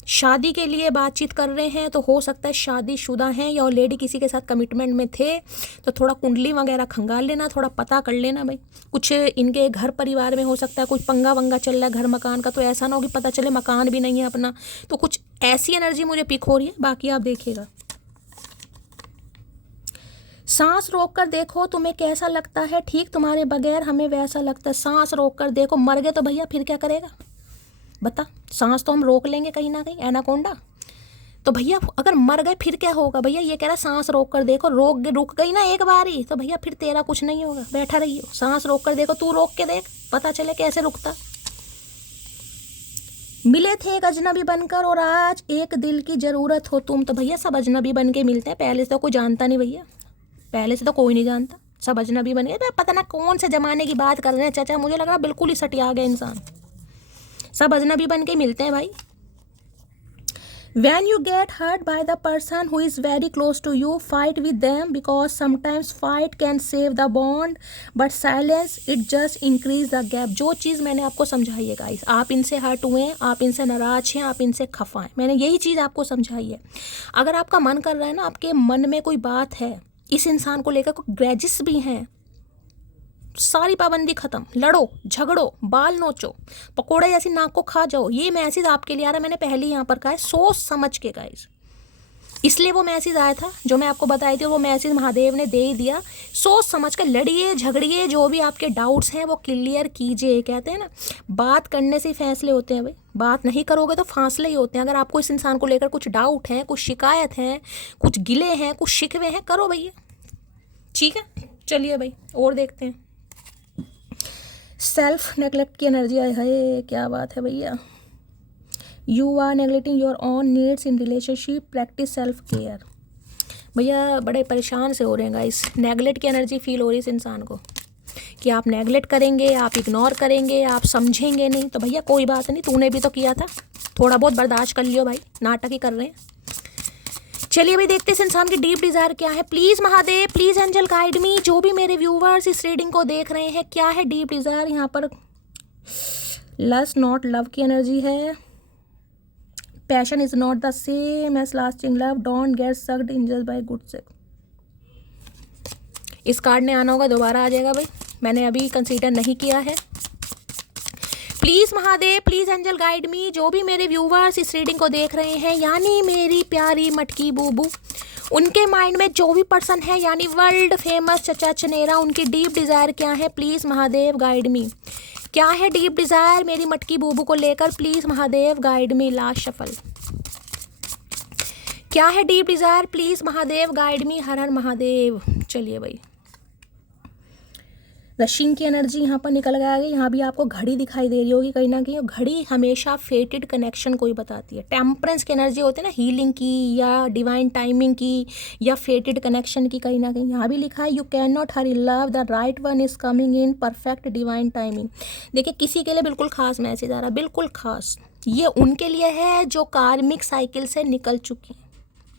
शादी के लिए बातचीत कर रहे हैं तो हो सकता है शादीशुदा हैं या ऑलरेडी किसी के साथ कमिटमेंट में थे, तो थोड़ा कुंडली वगैरह खंगाल लेना, थोड़ा पता कर लेना भाई। कुछ इनके घर परिवार में हो सकता है कुछ पंगा वंगा चल रहा है घर मकान का, तो ऐसा ना हो कि पता चले मकान भी नहीं है अपना। तो कुछ ऐसी एनर्जी मुझे पिक हो रही है, बाकी आप देखिएगा। सांस रोक कर देखो तुम्हें कैसा लगता है, ठीक तुम्हारे बगैर हमें वैसा लगता है। सांस रोक कर देखो, मर गए तो भैया फिर क्या करेगा बता। सांस तो हम रोक लेंगे कहीं ना कहीं, एनाकोंडा। तो भैया अगर मर गए फिर क्या होगा भैया, ये कह रहा सांस रोक कर देखो, रुक गई ना एक बार ही तो भैया फिर तेरा कुछ नहीं होगा, बैठा रहियो। सांस रोक कर देखो, तू रोक के देख, पता चले कैसे रुकता। मिले थे एक अजनबी बनकर और आज एक दिल की जरूरत हो तुम। तो भैया सब अजनबी बन के मिलते हैं, पहले से तो कोई जानता नहीं भैया, पहले से तो कोई नहीं जानता, सब अजनबी बन गए। पता ना कौन से जमाने की बात कर रहे हैं चाचा, मुझे लग रहा बिल्कुल ही सटिया गया इंसान। सब अजनबी बन के मिलते हैं भाई। When you get hurt by the person who is very close to you, fight with them because sometimes fight can save the bond, but silence it just increase the gap। जो चीज़ मैंने आपको समझाई है गाइस, आप इनसे hurt हुए हैं, आप इनसे नाराज हैं, आप इनसे खफा हैं, मैंने यही चीज़ आपको समझाई है। अगर आपका मन कर रहा है ना, आपके मन में कोई बात है इस इंसान को लेकर, कोई ग्रजेस भी हैं, सारी पाबंदी खत्म, लड़ो झगड़ो बाल नोचो पकोड़े जैसी नाक को खा जाओ। ये मैसेज आपके लिए आ रहा है, मैंने पहले यहाँ पर कहा है सोच समझ के गाइस। इसलिए वो मैसेज आया था जो मैं आपको बताई थी, वो मैसेज महादेव ने दे ही दिया। सोच समझ कर लड़िए झगड़िए, जो भी आपके डाउट्स हैं वो क्लियर कीजिए। कहते हैं ना बात करने से ही फैसले होते हैं भाई, बात नहीं करोगे तो फासले ही होते हैं। अगर आपको इस इंसान को लेकर कुछ डाउट है, कुछ शिकायत है, कुछ गिले हैं, कुछ शिकवे हैं, करो भैया, ठीक है। चलिए भाई और देखते हैं। सेल्फ नेगलेक्ट की एनर्जी आई है, क्या बात है भैया। You are neglecting your own needs in relationship, practice self care. भैया बड़े परेशान से हो रहे हैं गाइस, नेगलेक्ट की एनर्जी फील हो रही है इस इंसान को कि आप नेगलेक्ट करेंगे, आप इग्नोर करेंगे, आप समझेंगे नहीं। तो भैया कोई बात नहीं, तूने भी तो किया था, थोड़ा बहुत बर्दाश्त कर लियो भाई, नाटक ही कर रहे हैं। चलिए भाई देखते हैं इस इंसान की डीप डिज़ायर क्या है। Please Mahadev, please angel guide me, जो भी मेरे व्यूवर्स इस रीडिंग को देख रहे हैं, क्या है डीप डिज़ायर यहाँ पर। लस्ट नॉट लव की एनर्जी है। Passion is not the same as lasting love, don't get sucked in just by good sex. इस कार्ड ने आना होगा, दोबारा आ जाएगा भाई, मैंने अभी कंसीडर नहीं किया है। Please Mahadev, please angel guide me, जो भी मेरे व्यूवर्स इस रीडिंग को देख रहे हैं, यानी मेरी प्यारी मटकी बूबू, उनके माइंड में जो भी पर्सन है यानी वर्ल्ड फेमस चचा चनेरा, उनकी डीप डिज़ायर क्या है। प्लीज़ महादेव गाइड मी, क्या है डीप डिज़ायर मेरी मटकी बूबू को लेकर। Please Mahadev guide me. Last shuffle, क्या है deep desire, please Mahadev guide me. हर हर महादेव। चलिए भाई रशिंग की एनर्जी यहाँ पर निकल गया है। यहाँ भी आपको घड़ी दिखाई दे रही होगी कहीं ना कहीं, घड़ी हमेशा फेटेड कनेक्शन को ही बताती है। टेम्परेंस की एनर्जी होती है ना, हीलिंग की या डिवाइन टाइमिंग की या फेटेड कनेक्शन की कहीं ना कहीं। यहाँ भी लिखा है you can not Hari love, the right one is coming in perfect divine timing. देखिए किसी के लिए बिल्कुल खास मैसेज आ रहा है, बिल्कुल खास। ये उनके लिए है जो कार्मिक साइकिल से निकल चुकी हैं,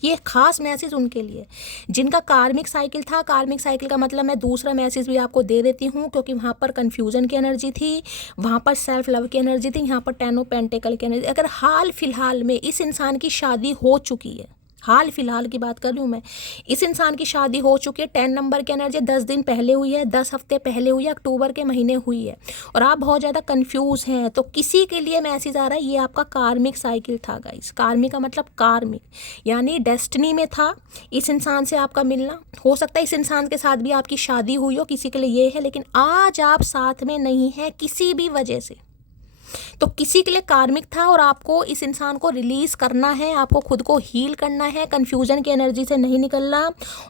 ये खास मैसेज उनके लिए जिनका कार्मिक साइकिल था। कार्मिक साइकिल का मतलब मैं दूसरा मैसेज भी आपको दे देती हूँ, क्योंकि वहाँ पर कन्फ्यूजन की एनर्जी थी, वहाँ पर सेल्फ लव की एनर्जी थी, यहाँ पर 10 ऑफ पेंटिकल की एनर्जी। अगर हाल फिलहाल में इस इंसान की शादी हो चुकी है, हाल फिलहाल की बात कर रही हूँ मैं, इस इंसान की शादी हो चुकी है, 10 नंबर की एनर्जी 10 दिन पहले हुई है, 10 हफ्ते पहले हुई है, अक्टूबर के महीने हुई है, और आप बहुत ज़्यादा कंफ्यूज हैं, तो किसी के लिए मैसेज आ रहा है ये आपका कार्मिक साइकिल था गाइस। कार्मिक का मतलब कार्मिक, यानी डेस्टिनी में था इस इंसान से आपका मिलना। हो सकता है इस इंसान के साथ भी आपकी शादी हुई हो, किसी के लिए ये है, लेकिन आज आप साथ में नहीं हैं किसी भी वजह से। तो किसी के लिए कार्मिक था और आपको इस इंसान को रिलीज करना है, आपको खुद को हील करना है, कंफ्यूजन की एनर्जी से नहीं निकलना,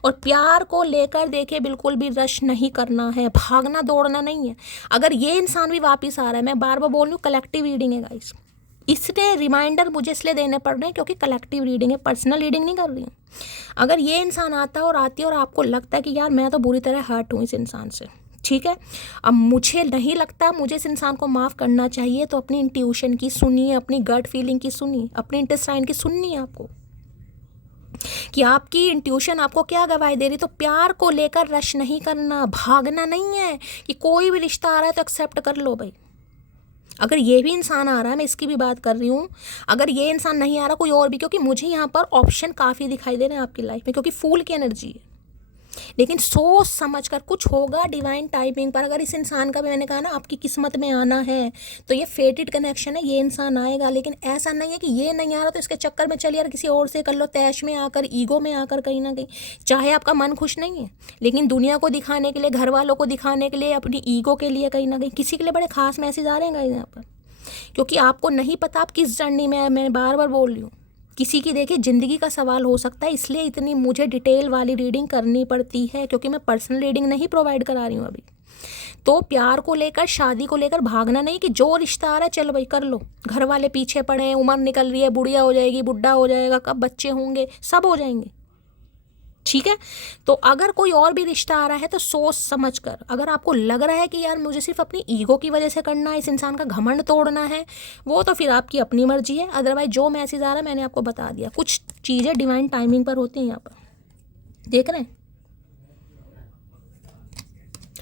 और प्यार को लेकर देखिए बिल्कुल भी रश नहीं करना है, भागना दौड़ना नहीं है। अगर ये इंसान भी वापस आ रहा है, मैं बार बार बोल रही हूँ कलेक्टिव रीडिंग है गाइस, इसने रिमाइंडर मुझे इसलिए देने पड़ रहे हैं क्योंकि कलेक्टिव रीडिंग है, पर्सनल रीडिंग नहीं कर रही हूँ। अगर ये इंसान आता है और आती है और आपको लगता है कि यार मैं तो बुरी तरह हर्ट हूँ इस इंसान से, ठीक है, अब मुझे नहीं लगता मुझे इस इंसान को माफ़ करना चाहिए, तो अपनी इंट्यूशन की सुनिए, अपनी गट फीलिंग की सुनिए, अपनी इंटेस्टाइन की सुननी है आपको कि आपकी इंट्यूशन आपको क्या गवाही दे रही। तो प्यार को लेकर रश नहीं करना, भागना नहीं है कि कोई भी रिश्ता आ रहा है तो एक्सेप्ट कर लो भाई। अगर ये भी इंसान आ रहा है, मैं इसकी भी बात कर रही हूँ, अगर ये इंसान नहीं आ रहा कोई और भी, क्योंकि मुझे यहाँ पर ऑप्शन काफ़ी दिखाई दे रहे हैं आपकी लाइफ में, क्योंकि फूल की एनर्जी है, लेकिन सोच समझ कर कुछ होगा डिवाइन टाइमिंग पर। अगर इस इंसान का भी मैंने कहा ना आपकी किस्मत में आना है, तो ये फेटेड कनेक्शन है, ये इंसान आएगा, लेकिन ऐसा नहीं है कि ये नहीं आ रहा तो इसके चक्कर में चलिए यार किसी और से कर लो, तैश में आकर, ईगो में आकर, कहीं ना कहीं चाहे आपका मन खुश नहीं है, लेकिन दुनिया को दिखाने के लिए, घर वालों को दिखाने के लिए, अपनी ईगो के लिए, कहीं ना कहीं किसी के लिए बड़े खास मैसेज आ रहे हैं यहाँ पर, क्योंकि आपको नहीं पता आप किस जर्नी में है। मैं बार बार बोल रही हूँ, किसी की देखिए ज़िंदगी का सवाल हो सकता है, इसलिए इतनी मुझे डिटेल वाली रीडिंग करनी पड़ती है, क्योंकि मैं पर्सनल रीडिंग नहीं प्रोवाइड करा रही हूँ अभी। तो प्यार को लेकर, शादी को लेकर भागना नहीं कि जो रिश्ता आ रहा है चलो भाई कर लो, घर वाले पीछे पड़े हैं, उम्र निकल रही है, बुढ़िया हो जाएगी, बुढ़ा हो जाएगा, कब बच्चे होंगे, सब हो जाएंगे, ठीक है। तो अगर कोई और भी रिश्ता आ रहा है तो सोच समझ कर, अगर आपको लग रहा है कि यार मुझे सिर्फ अपनी ईगो की वजह से करना है, इस इंसान का घमंड तोड़ना है, वो तो फिर आपकी अपनी मर्जी है। अदरवाइज जो मैसेज आ रहा है मैंने आपको बता दिया, कुछ चीज़ें डिवाइन टाइमिंग पर होती हैं यहाँ पर, देख रहे हैं।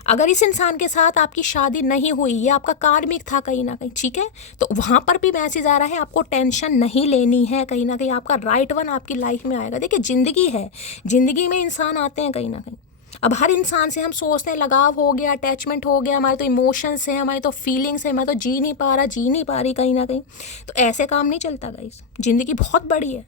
अगर इस इंसान के साथ आपकी शादी नहीं हुई, ये आपका कार्मिक था कहीं ना कहीं, ठीक है, तो वहाँ पर भी मैसेज आ रहा है आपको टेंशन नहीं लेनी है, कहीं ना कहीं आपका राइट वन आपकी लाइफ में आएगा। देखिए ज़िंदगी है, ज़िंदगी में इंसान आते हैं कहीं ना कहीं, अब हर इंसान से हम सोचते हैं लगाव हो गया, अटैचमेंट हो गया, हमारे तो इमोशंस हैं, हमारी तो फीलिंग्स हैं, मैं तो जी नहीं पा रहा, जी नहीं पा रही, कहीं ना कहीं तो ऐसे काम नहीं चलता गाइस, ज़िंदगी बहुत बड़ी है,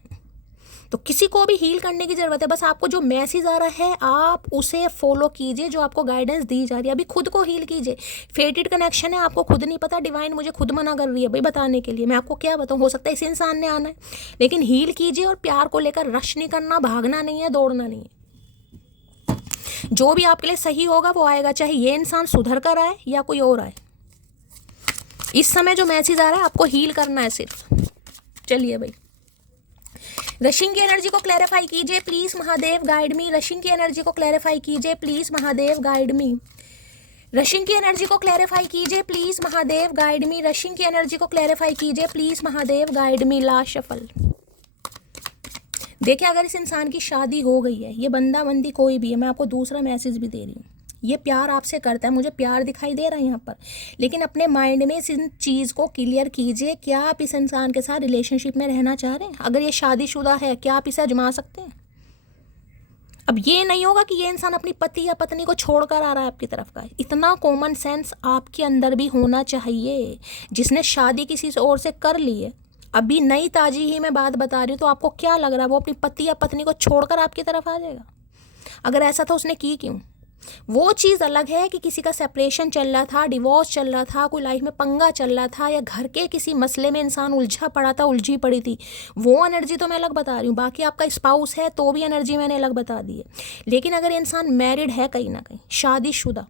तो किसी को भी हील करने की ज़रूरत है। बस आपको जो मैसेज आ रहा है आप उसे फॉलो कीजिए, जो आपको गाइडेंस दी जा रही है, अभी खुद को हील कीजिए। फेटेड कनेक्शन है, आपको खुद नहीं पता, डिवाइन मुझे खुद मना कर रही है भाई बताने के लिए, मैं आपको क्या बताऊँ, हो सकता है इस इंसान ने आना है, लेकिन हील कीजिए, और प्यार को लेकर रश नहीं करना, भागना नहीं है, दौड़ना नहीं है। जो भी आपके लिए सही होगा वो आएगा, चाहे ये इंसान सुधर कर आए या कोई और आए। इस समय जो मैसेज आ रहा है आपको हील करना है सिर्फ। चलिए भाई, रशिंग की एनर्जी को क्लैरिफाई कीजिए please, Mahadev guide me. Rushing की एनर्जी को क्लैरिफाई कीजिए please, Mahadev guide me. Rushing की एनर्जी को क्लैरिफाई कीजिए please, Mahadev guide me. Rushing की एनर्जी को क्लैरिफाई कीजिए please, Mahadev guide me. Last shuffle. देखिए अगर इस इंसान की शादी हो गई है, ये बंदा बंदी कोई भी है, मैं आपको दूसरा मैसेज भी दे रही हूँ, ये प्यार आपसे करता है, मुझे प्यार दिखाई दे रहा है यहाँ पर, लेकिन अपने माइंड में इस चीज़ को क्लियर कीजिए, क्या आप इस इंसान के साथ रिलेशनशिप में रहना चाह रहे हैं? अगर ये शादीशुदा है, क्या आप इसे आजमा सकते हैं? अब ये नहीं होगा कि ये इंसान अपनी पति या पत्नी को छोड़कर आ रहा है आपकी तरफ का, इतना कॉमन सेंस आपके अंदर भी होना चाहिए। जिसने शादी किसी और से कर ली है, अभी नई ताजी ही मैं बात बता रही हूँ, तो आपको क्या लग रहा है वो अपनी पति या पत्नी को छोड़कर आपकी तरफ आ जाएगा? अगर ऐसा था उसने की क्यों? वो चीज़ अलग है कि किसी का सेपरेशन चल रहा था, डिवोर्स चल रहा था, कोई लाइफ में पंगा चल रहा था, या घर के किसी मसले में इंसान उलझा पड़ा था, उलझी पड़ी थी, वो एनर्जी तो मैं अलग बता रही हूँ। बाकी आपका स्पाउस है तो भी एनर्जी मैंने अलग बता दी है। लेकिन अगर इंसान मैरिड है, कहीं ना कहीं शादीशुदा,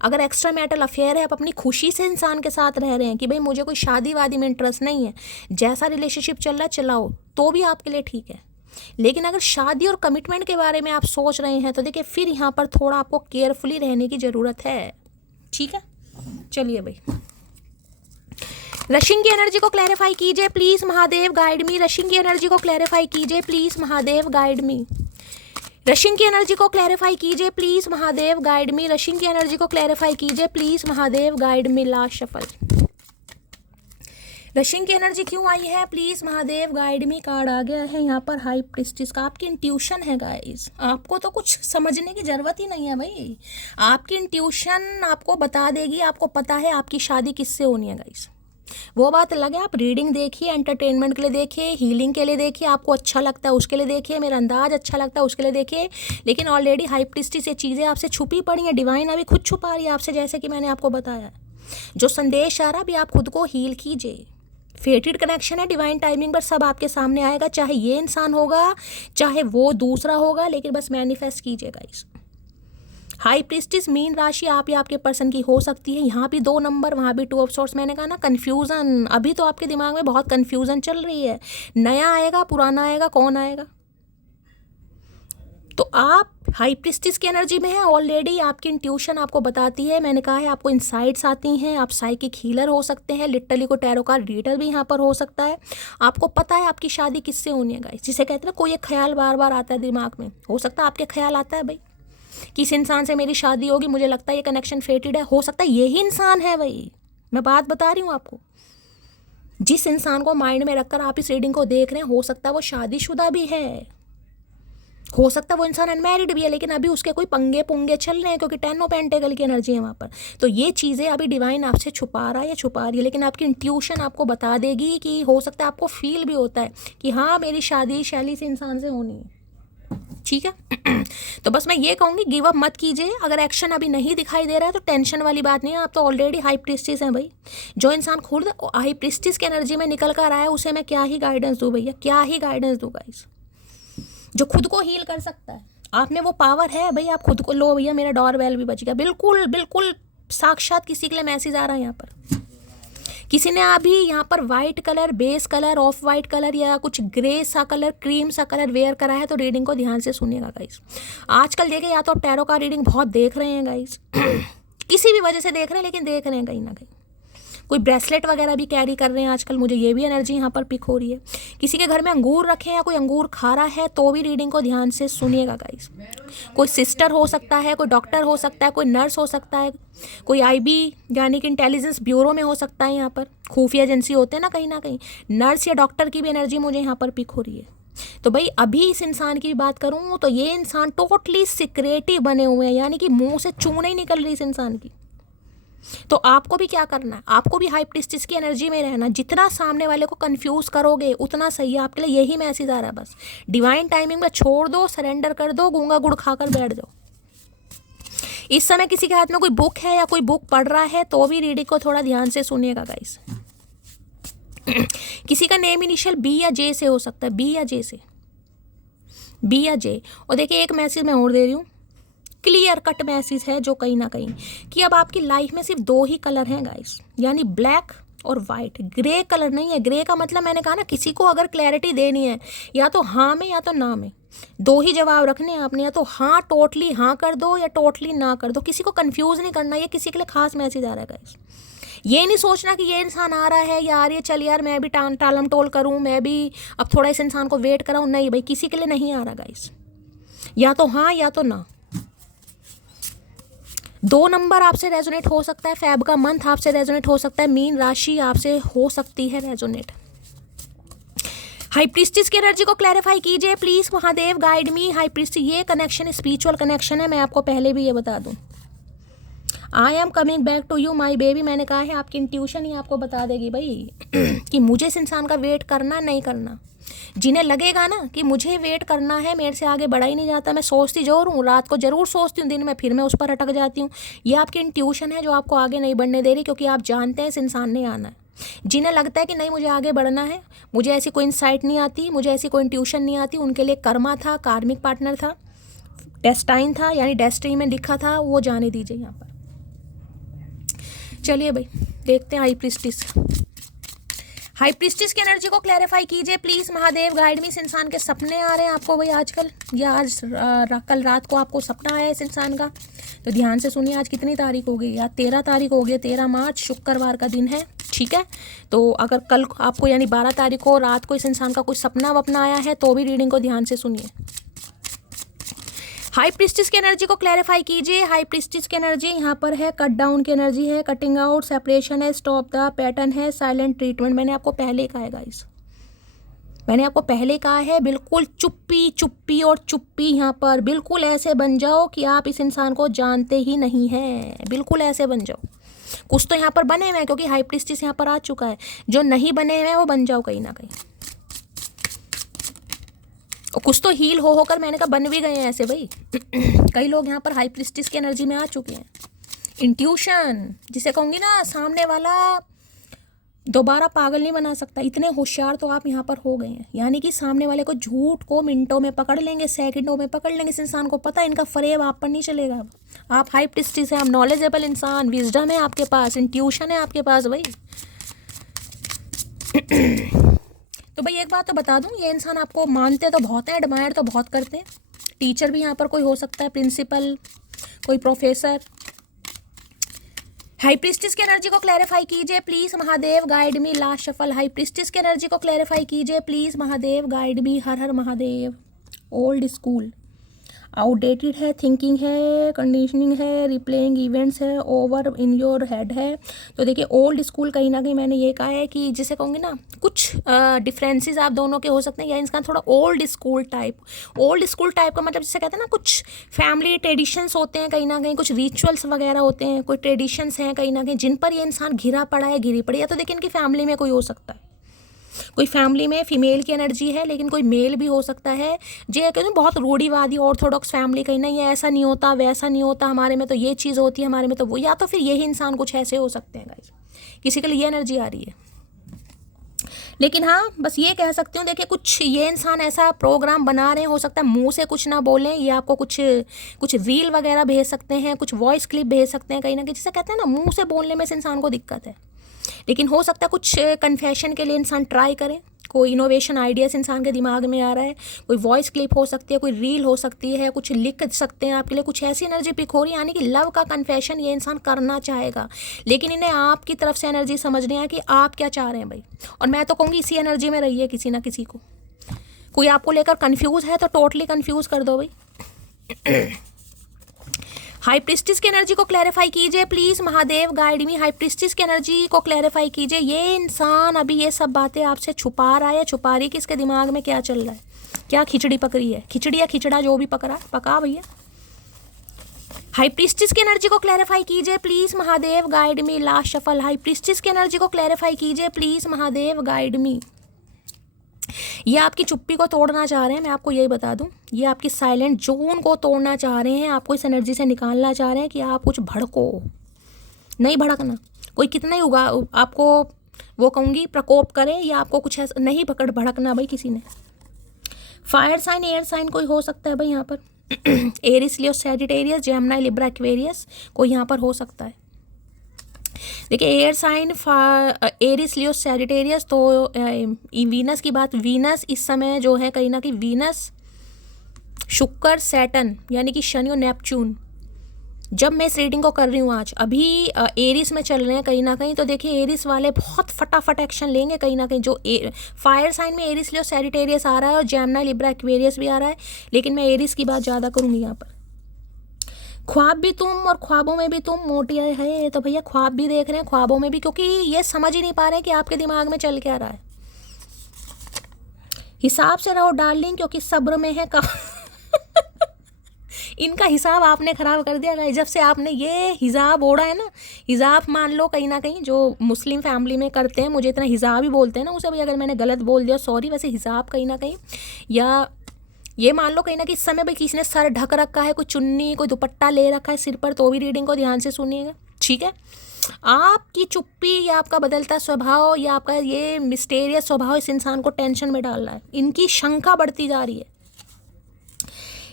अगर एक्स्ट्रा मैरिटल अफेयर है, आप अपनी खुशी से इंसान के साथ रह रहे हैं कि भाई मुझे कोई शादी वादी में इंटरेस्ट नहीं है, जैसा रिलेशनशिप चल रहा है चलाओ, तो भी आपके लिए ठीक है। लेकिन अगर शादी और कमिटमेंट के बारे में आप सोच रहे हैं तो देखिए फिर यहाँ पर थोड़ा आपको केयरफुली रहने की ज़रूरत है, ठीक है। चलिए भाई, रशिंग की एनर्जी को क्लैरिफाई कीजिए please Mahadev, guide me. Rushing की एनर्जी को क्लैरिफाई कीजिए please Mahadev, guide me. Rushing की एनर्जी को क्लैरिफाई कीजिए please Mahadev, guide me. Rushing की एनर्जी को क्लैरिफाई कीजिए please Mahadev, guide me. Last shuffle. Rushing की एनर्जी क्यों आई है please Mahadev, guide me. Card आ गया है यहाँ पर हाई प्रिस्टिस का। आपकी इंट्यूशन है गाइस, आपको तो कुछ समझने की जरूरत ही नहीं है भाई। आपकी इंट्यूशन आपको बता देगी, आपको पता है आपकी शादी किससे होनी है गाइस। वो बात अलग है, आप रीडिंग देखिए, एंटरटेनमेंट के लिए देखिए, हीलिंग के लिए देखिए, आपको अच्छा लगता है उसके लिए देखिए, मेरा अंदाज अच्छा लगता है उसके लिए देखिए। लेकिन ऑलरेडी हाई प्रिस्टिस ये चीज़ें आपसे छुपी पड़ी हैं, डिवाइन अभी खुद छुपा रही है आपसे, जैसे कि मैंने आपको बताया। जो संदेश आ रहा अभी आप खुद को हील कीजिए। फेटेड कनेक्शन है, डिवाइन टाइमिंग पर सब आपके सामने आएगा, चाहे ये इंसान होगा चाहे वो दूसरा होगा, लेकिन बस मैनिफेस्ट कीजिएगा इस। हाई प्रिस्टिस मीन राशि आप या आपके पर्सन की हो सकती है। यहाँ भी 2 नंबर, वहाँ भी 2 ऑफ सॉर्ड्स। मैंने कहा ना कन्फ्यूज़न, अभी तो आपके दिमाग में बहुत कन्फ्यूज़न चल रही है। नया आएगा पुराना आएगा, कौन आएगा? तो आप हाई प्रिस्टिस की एनर्जी में है ऑलरेडी। आपकी इंट्यूशन आपको बताती है, मैंने कहा है आपको इनसाइट्स आती हैं। आप साइकिक हीलर हो सकते हैं, लिटरली को टैरो कार्ड रीडर भी यहाँ पर हो सकता है। आपको पता है आपकी शादी किससे होनी है गाइस। जिसे कहते हैं कोई एक ख्याल बार बार आता है दिमाग में, हो सकता है आपके ख्याल आता है भाई किस इंसान से मेरी शादी होगी, मुझे लगता है ये कनेक्शन फेटेड है। हो सकता है यही इंसान है भाई, मैं बात बता रही हूँ आपको। जिस इंसान को माइंड में रखकर आप इस रीडिंग को देख रहे हैं, हो सकता है वो शादीशुदा भी है, हो सकता है वो इंसान अनमैरिड भी है, लेकिन अभी उसके कोई पंगे पुंगे चल रहे हैं क्योंकि 10 ऑफ पेंटेकल की एनर्जी है वहाँ पर। तो ये चीज़ें अभी डिवाइन आपसे छुपा रहा है या छुपा रही है, लेकिन आपकी इंट्यूशन आपको बता देगी कि हो सकता है आपको फील भी होता है कि हाँ मेरी शादी शैली से इंसान से होनी है। ठीक है तो बस मैं ये कहूँगी गिव अप मत कीजिए। अगर एक्शन अभी नहीं दिखाई दे रहा है तो टेंशन वाली बात नहीं है, आप तो ऑलरेडी हाई प्रिस्टिस हैं भाई। जो इंसान खुद हाई प्रिस्टिस की एनर्जी में निकल कर आया है उसे मैं क्या ही गाइडेंस दूँ भैया, क्या ही गाइडेंस दूँ गाइस। जो खुद को हील कर सकता है, आप में वो पावर है भाई, आप खुद को लो भैया। मेरा डोरबेल भी बच गया, बिल्कुल बिल्कुल साक्षात किसी के लिए मैसेज आ रहा है यहाँ पर। किसी ने अभी यहाँ पर white colour, base colour, of white colour या कुछ ग्रे सा कलर, क्रीम सा कलर वेयर करा है, तो रीडिंग को ध्यान से सुनिएगा गाइस। आजकल देखिए या तो टैरो का रीडिंग बहुत देख रहे हैं गाइस किसी भी वजह से देख रहे हैं, लेकिन देख रहे हैं कहीं ना कहीं। कोई ब्रेसलेट वगैरह भी कैरी कर रहे हैं आजकल, मुझे ये भी एनर्जी यहाँ पर पिक हो रही है। किसी के घर में अंगूर रखे या कोई अंगूर खा रहा है तो भी रीडिंग को ध्यान से सुनिएगा गाइस। कोई सिस्टर हो सकता है, कोई डॉक्टर हो सकता है, कोई नर्स हो सकता है, कोई IB यानी कि इंटेलिजेंस ब्यूरो में हो सकता है। यहाँ पर खुफिया एजेंसी होते हैं ना कहीं नर्स या डॉक्टर की भी एनर्जी मुझे यहाँ पर पिक हो रही है। तो भाई अभी इस इंसान की बात करूँ तो ये इंसान टोटली सिक्रेटिव बने हुए हैं, यानी कि मुँह से चूं नहीं निकल रही इस इंसान की। तो आपको भी क्या करना है, आपको भी हाई प्रिस्टिस की एनर्जी में रहना। जितना सामने वाले को कंफ्यूज करोगे उतना सही है आपके लिए, यही मैसेज आ रहा है। बस डिवाइन टाइमिंग में छोड़ दो, सरेंडर कर दो, गूंगा गुड़ खाकर बैठ जाओ। इस समय किसी के हाथ में कोई बुक है या कोई बुक पढ़ रहा है तो भी रीडिंग को थोड़ा ध्यान से सुनिएगा गाइस। किसी का नेम इनिशियल B या J से हो सकता है, B या J से, B या J। और देखिए एक मैसेज मैं और दे रही हूँ, क्लियर कट मैसेज है जो कहीं ना कहीं कि अब आपकी लाइफ में सिर्फ 2 ही कलर हैं गाइस, यानी ब्लैक और वाइट। ग्रे कलर नहीं है। ग्रे का मतलब मैंने कहा ना, किसी को अगर क्लैरिटी देनी है या तो हाँ में या तो ना में, 2 ही जवाब रखने हैं आपने, या तो हाँ टोटली हाँ कर दो या टोटली ना कर दो। किसी को कंफ्यूज नहीं करना, ये किसी के लिए खास मैसेज आ रहा है गाइस। ये नहीं सोचना कि ये इंसान आ रहा है या आ रही है, चल यार मैं भी टालम टोल करूँ, मैं भी अब थोड़ा इस इंसान को वेट कराऊँ। नहीं भाई, किसी के लिए नहीं आ रहा गाइस, या तो हाँ या तो ना। 2 नंबर आपसे रेजोनेट हो सकता है, फैब का मंथ आपसे रेजोनेट हो सकता है, मीन राशि आपसे हो सकती है रेजोनेट। हाई प्रिस्टिस की एनर्जी को क्लैरिफाई कीजिए please Mahadev, guide me. High priestess ये कनेक्शन स्पिरिचुअल कनेक्शन है, मैं आपको पहले भी ये बता दूं। I am coming back to you my baby. मैंने कहा है आपकी इंट्यूशन ही आपको बता देगी भाई कि मुझे इस इंसान का वेट करना नहीं करना। जिन्हें लगेगा ना कि मुझे वेट करना है, मेरे से आगे बढ़ा ही नहीं जाता, मैं सोचती जरूर हूँ, रात को जरूर सोचती हूँ, दिन में फिर मैं उस पर अटक जाती हूँ, ये आपकी इंट्यूशन है जो आपको आगे नहीं बढ़ने दे रही, क्योंकि आप जानते हैं इस इंसान ने आना है। जिन्हें लगता है कि नहीं मुझे आगे बढ़ना है, मुझे ऐसी कोई इंसाइट नहीं आती, मुझे ऐसी कोई इंट्यूशन नहीं आती, उनके लिए कर्मा था, कार्मिक पार्टनर था, डेस्टाइन था, यानी डेस्टिनी में लिखा था, वो जाने दीजिए यहाँ पर। चलिए भाई देखते हैं हाई प्रिस्टिस। हाई प्रिस्टिस की एनर्जी को क्लैरिफाई कीजिए प्लीज महादेव, गाइड मी। इस इंसान के सपने आ रहे हैं आपको भाई आजकल, या आज कल रात को आपको सपना आया इस इंसान का, तो ध्यान से सुनिए। आज कितनी तारीख हो गई यार, 13 तारीख हो गई, 13 मार्च शुक्रवार का दिन है। ठीक है। तो अगर कल आपको यानी 12 तारीख को रात को इस इंसान का कुछ सपना वपना आया है तो भी रीडिंग को ध्यान से सुनिए। हाई प्रीस्टिस की एनर्जी को क्लैरिफाई कीजिए। हाई प्रीस्टिस की एनर्जी यहाँ पर है कट डाउन की एनर्जी है, कटिंग आउट, सेपरेशन है, स्टॉप द पैटर्न है, साइलेंट ट्रीटमेंट। मैंने आपको पहले कहा है गाइस, मैंने आपको पहले कहा है बिल्कुल चुप्पी चुप्पी और चुप्पी। यहाँ पर बिल्कुल ऐसे बन जाओ कि आप इस इंसान को जानते ही नहीं हैं, बिल्कुल ऐसे बन जाओ। कुछ तो यहाँ पर बने हुए हैं क्योंकि हाई प्रीस्टिस यहाँ पर आ चुका है, जो नहीं बने हुए हैं वो बन जाओ कहीं ना कहीं। और कुछ तो हील हो होकर मैंने कहा बन भी गए हैं ऐसे भाई। कई लोग यहाँ पर हाई प्रीस्टिस की एनर्जी में आ चुके हैं। इंट्यूशन जिसे कहूँगी ना, सामने वाला दोबारा पागल नहीं बना सकता, इतने होशियार तो आप यहाँ पर हो गए हैं। यानी कि सामने वाले को झूठ को मिनटों में पकड़ लेंगे, सेकंडों में पकड़ लेंगे। इस इंसान को पता है इनका फरेब आप पर नहीं चलेगा। आप हाई प्रीस्टिस है, आप नॉलेजेबल इंसान, विजडम है आपके पास, इंट्यूशन है आपके पास भाई। तो भाई एक बात तो बता दूं, ये इंसान आपको मानते तो बहुत हैं, एडमायर तो बहुत करते हैं। टीचर भी यहाँ पर कोई हो सकता है, प्रिंसिपल, कोई प्रोफेसर। हाई प्रीस्टिस की एनर्जी को क्लैरिफाई कीजिए please Mahadev, guide me. Last shuffle. High priestess की एनर्जी को क्लैरिफाई कीजिए please Mahadev, guide me. Her her Mahadev. Old school, outdated है, थिंकिंग है, कंडीशनिंग है, रिप्लेइंग इवेंट्स है, ओवर इन योर हेड है। तो देखिए ओल्ड स्कूल कहीं ना कहीं मैंने ये कहा है कि जिसे कहूँगी ना, कुछ डिफरेंसेस आप दोनों के हो सकते हैं, या इसका थोड़ा old school type. Old school type का मतलब जिसे कहते हैं ना, कुछ फैमिली ट्रेडिशंस होते हैं कहीं ना कहीं, कुछ रिचुअल्स वगैरह होते हैं, कोई ट्रेडिशंस हैं कहीं ना कहीं जिन पर ये इंसान घिरा पड़ा है, घिरी पड़ी है। तो देखिए इनकी फैमिली में कोई हो सकता है, कोई फैमिली में फीमेल की एनर्जी है लेकिन कोई मेल भी हो सकता है। जो कहते हैं बहुत रूढ़िवादी ऑर्थोडॉक्स फैमिली, कहीं ना ये ऐसा नहीं होता वैसा नहीं होता, हमारे में तो ये चीज़ होती है, हमारे में तो वो। या तो फिर यही इंसान कुछ ऐसे हो सकते हैं गाइस, किसी के लिए ये एनर्जी आ रही है। लेकिन हाँ बस ये कह सकती हूँ, देखिए कुछ ये इंसान ऐसा प्रोग्राम बना रहे हैं, हो सकता है मुंह से कुछ ना बोलें, ये आपको कुछ रील वगैरह भेज सकते हैं, कुछ वॉइस क्लिप भेज सकते हैं कहीं ना कहीं। जिसे कहते हैं ना मुंह से बोलने में इस इंसान को दिक्कत है, लेकिन हो सकता है कुछ कन्फेशन के लिए इंसान ट्राई करें। कोई इनोवेशन आइडियाज इंसान के दिमाग में आ रहा है, कोई वॉइस क्लिप हो सकती है, कोई रील हो सकती है, कुछ लिख सकते हैं आपके लिए, कुछ ऐसी एनर्जी पिक हो रही है। यानी कि लव का कन्फेशन ये इंसान करना चाहेगा, लेकिन इन्हें आपकी तरफ से एनर्जी समझनी है कि आप क्या चाह रहे हैं भाई। और मैं तो कहूँगी इसी एनर्जी में रहिए किसी ना किसी को। कोई आपको लेकर कन्फ्यूज़ है तो टोटली कन्फ्यूज़ कर दो भाई। हाई प्रीस्टिस की एनर्जी को क्लैरिफाई कीजिए please Mahadev, guide me. High priestess की एनर्जी को क्लैरिफाई कीजिए। ये इंसान अभी ये सब बातें आपसे छुपा रहा है, छुपा रही कि इसके दिमाग में क्या चल रहा है, क्या खिचड़ी पक रही है, खिचड़ी या खिचड़ा जो भी पक रहा है, पका भैया। हाई प्रीस्टिस की एनर्जी को क्लैरिफाई कीजिए please Mahadev, guide me. Last shuffle. High priestess की एनर्जी को क्लैरिफाई कीजिए प्लीज महादेव, गाइड मी। ये आपकी चुप्पी को तोड़ना चाह रहे हैं, मैं आपको यही बता दूं। ये आपकी साइलेंट जोन को तोड़ना चाह रहे हैं, आपको इस एनर्जी से निकालना चाह रहे हैं कि आप कुछ भड़को। नहीं भड़कना, कोई कितना ही होगा आपको वो कहूँगी प्रकोप करे या आपको कुछ ऐसा नहीं भड़कना भाई किसी ने। फायर साइन, एयर साइन कोई हो सकता है भाई यहाँ पर। एरिस, लियो, सैजिटेरियस, जेमिनी, लिब्रा, एक्वेरियस कोई यहाँ पर हो सकता है। देखिए एयर साइन एरिस, लियो, सैजिटेरियस। तो वीनस की बात, वीनस इस समय जो है कहीं ना कहीं वीनस, शुक्र, सैटर्न यानी कि शनि और नेपच्यून, जब मैं इस रीडिंग को कर रही हूँ आज अभी एरिस में चल रहे हैं कहीं ना कहीं। तो देखिए एरिस वाले बहुत फटाफट एक्शन लेंगे कहीं ना कहीं। जो फायर साइन में एरिस, लियो, सैजिटेरियस आ रहा है और जेमिनी, लिब्रा, एक्वेरियस भी आ रहा है, लेकिन मैं एरिस की बात ज़्यादा करूँगी यहाँ पर। ख्वाब भी तुम और ख्वाबों में भी तुम, मोटिया है। तो भैया ख्वाब भी देख रहे हैं, ख्वाबों में भी, क्योंकि ये समझ ही नहीं पा रहे कि आपके दिमाग में चल क्या रहा है। हिसाब से रहो डार्लिंग, क्योंकि सब्र में है इनका हिसाब आपने ख़राब कर दिया गाइस। जब से आपने ये हिजाब ओढ़ा है ना, हिजाब मान लो कहीं ना कहीं जो मुस्लिम फैमिली में करते हैं, मुझे इतना हिजाब ही बोलते हैं ना उसे, भाई अगर मैंने गलत बोल दिया सॉरी। वैसे हिजाब कहीं ना कहीं, या ये मान लो कहीं ना कि इस समय भाई किसी ने सर ढक रखा है, कोई चुन्नी, कोई दुपट्टा ले रखा है सिर पर, तो भी रीडिंग को ध्यान से सुनिएगा, ठीक है। आपकी चुप्पी या आपका बदलता स्वभाव या आपका ये मिस्टेरियस स्वभाव इस इंसान को टेंशन में डाल रहा है, इनकी शंका बढ़ती जा रही है।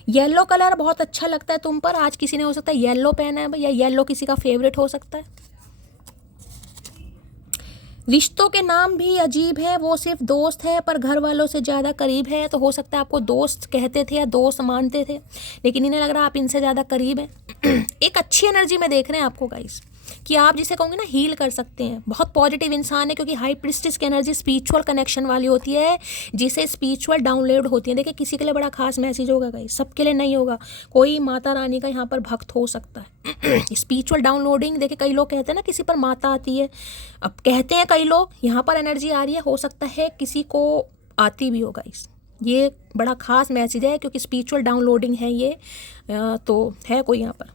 येलो कलर बहुत अच्छा लगता है तुम पर। आज किसी ने हो सकता है येलो पहना है या येलो किसी का फेवरेट हो सकता है। रिश्तों के नाम भी अजीब है, वो सिर्फ दोस्त है पर घर वालों से ज़्यादा करीब है। तो हो सकता है आपको दोस्त कहते थे या दोस्त मानते थे, लेकिन इन्हें लग रहा है आप इनसे ज़्यादा करीब हैं। एक अच्छी एनर्जी में देख रहे हैं आपको गाइस, कि आप जिसे कहोगे ना हील कर सकते हैं, बहुत पॉजिटिव इंसान है, क्योंकि हाई प्रिस्टिस की एनर्जी स्पिरिचुअल कनेक्शन वाली होती है, जिसे स्पिरिचुअल डाउनलोड होती है। देखिए किसी के लिए बड़ा खास मैसेज होगा गाइस, सबके लिए नहीं होगा। कोई माता रानी का यहाँ पर भक्त हो सकता है। स्पिरिचुअल डाउनलोडिंग, देखिए कई लोग कहते हैं ना किसी पर माता आती है, अब कहते हैं कई लोग यहाँ पर एनर्जी आ रही है, हो सकता है किसी को आती भी हो गाइस। ये बड़ा खास मैसेज है, क्योंकि स्पिरिचुअल डाउनलोडिंग है ये, तो है कोई यहाँ पर।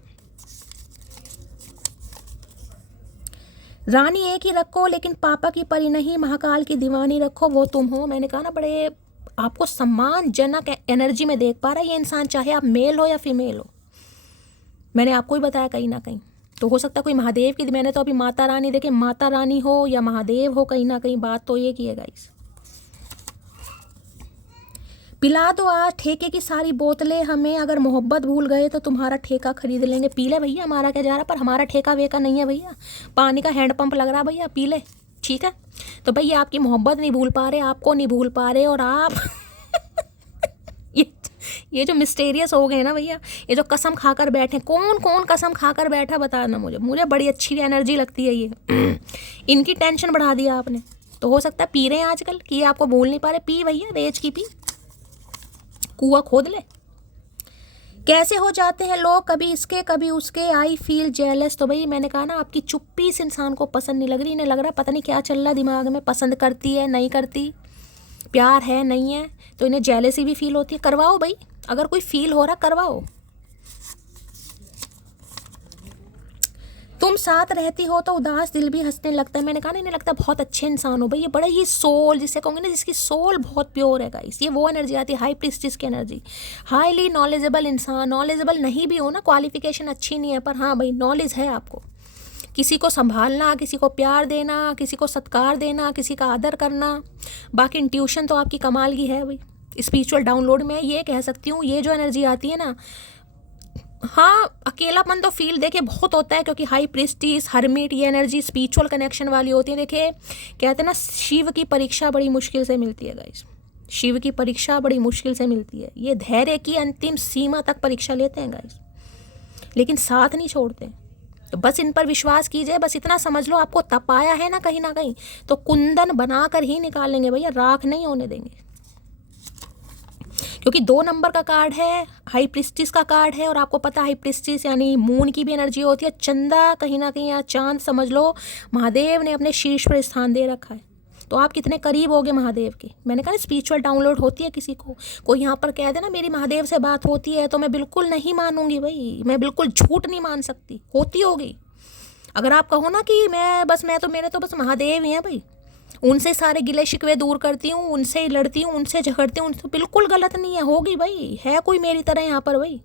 रानी एक ही रखो, लेकिन पापा की परी नहीं, महाकाल की दीवानी रखो, वो तुम हो। मैंने कहा ना, बड़े आपको सम्मानजनक एनर्जी में देख पा रहा है ये इंसान, चाहे आप मेल हो या फीमेल हो। मैंने आपको ही बताया कहीं ना कहीं, तो हो सकता है कोई महादेव की, मैंने तो अभी माता रानी, देखिए माता रानी हो या महादेव हो, कहीं ना कहीं बात तो ये की है गाइस। पिला दो आज ठेके की सारी बोतलें हमें, अगर मोहब्बत भूल गए तो तुम्हारा ठेका खरीद लेंगे। पी ले भैया, हमारा क्या जा रहा, पर हमारा ठेका वेका नहीं है भैया, पानी का हैंड पंप लग रहा भैया, पी ले, ठीक है। तो भैया आपकी मोहब्बत नहीं भूल पा रहे, आपको नहीं भूल पा रहे, और आप ये जो मिस्टीरियस हो गए ना भैया, ये जो कसम खाकर बैठे, कौन कौन कसम खाकर बैठा बताना मुझे बड़ी अच्छी एनर्जी लगती है ये। इनकी टेंशन बढ़ा दिया आपने। तो हो सकता है पी रहे हैं आजकल कि ये आपको भूल नहीं पा रहे। पी भैया, रेज की पी, कुआं खोद ले। कैसे हो जाते हैं लोग, कभी इसके कभी उसके, आई फील जेलस। तो भाई मैंने कहा ना, आपकी चुप्पी इस इंसान को पसंद नहीं लग रही, इन्हें लग रहा पता नहीं क्या चल रहा दिमाग में, पसंद करती है नहीं करती, प्यार है नहीं है, तो इन्हें जेलसी भी फील होती है। करवाओ भाई, अगर कोई फील हो रहा करवाओ। तुम साथ रहती हो तो उदास दिल भी हंसने लगता है। मैंने कहा ना, इन्हें लगता है बहुत अच्छे इंसान हो भाई, ये बड़ा ही सोल जिसे कहूँगे ना, जिसकी सोल बहुत प्योर है गाइस, ये वो एनर्जी आती है, हाई प्रीस्टिस की एनर्जी। हाईली नॉलेजेबल इंसान, नॉलेजेबल नहीं भी हो ना, क्वालिफिकेशन अच्छी नहीं है, पर हाँ भाई नॉलेज है आपको, किसी को संभालना, किसी को प्यार देना, किसी को सत्कार देना, किसी का आदर करना। बाकी इंट्यूशन तो आपकी कमाल की है भाई। स्पिरिचुअल डाउनलोड में ये कह सकती हूँ, ये जो एनर्जी आती है ना, हाँ अकेलापन तो फील देखिए बहुत होता है, क्योंकि हाई प्रीस्टिस, हर्मिट, ये एनर्जी स्पिरिचुअल कनेक्शन वाली होती है। देखिए कहते हैं ना, शिव की परीक्षा बड़ी मुश्किल से मिलती है गाइस, शिव की परीक्षा बड़ी मुश्किल से मिलती है। ये धैर्य की अंतिम सीमा तक परीक्षा लेते हैं गाइस, लेकिन साथ नहीं छोड़ते। तो बस इन पर विश्वास कीजिए, बस इतना समझ लो, आपको तपाया है ना कहीं तो कुंदन बनाकर ही निकालेंगे भैया, राख नहीं होने देंगे। क्योंकि 2 नंबर का कार्ड है, हाई प्रिस्टिस का कार्ड है, और आपको पता हाई प्रिस्टिस यानी मून की भी एनर्जी होती है, चंदा कहीं ना कहीं, या चांद समझ लो, महादेव ने अपने शीर्ष पर स्थान दे रखा है। तो आप कितने करीब होगे महादेव के। मैंने कहा स्पिरिचुअल डाउनलोड होती है किसी को, कोई यहाँ पर कह दे ना मेरी महादेव से बात होती है, तो मैं बिल्कुल नहीं मानूंगी भाई, मैं बिल्कुल झूठ नहीं मान सकती, होती होगी। अगर आप कहो ना कि मेरे तो बस महादेव ही हैं भाई, उनसे सारे गिले शिकवे दूर करती हूँ, उनसे ही लड़ती हूँ, उनसे झगड़ती हूँ, उनसे बिल्कुल गलत नहीं है, होगी भाई, है कोई मेरी तरह यहाँ पर भाई।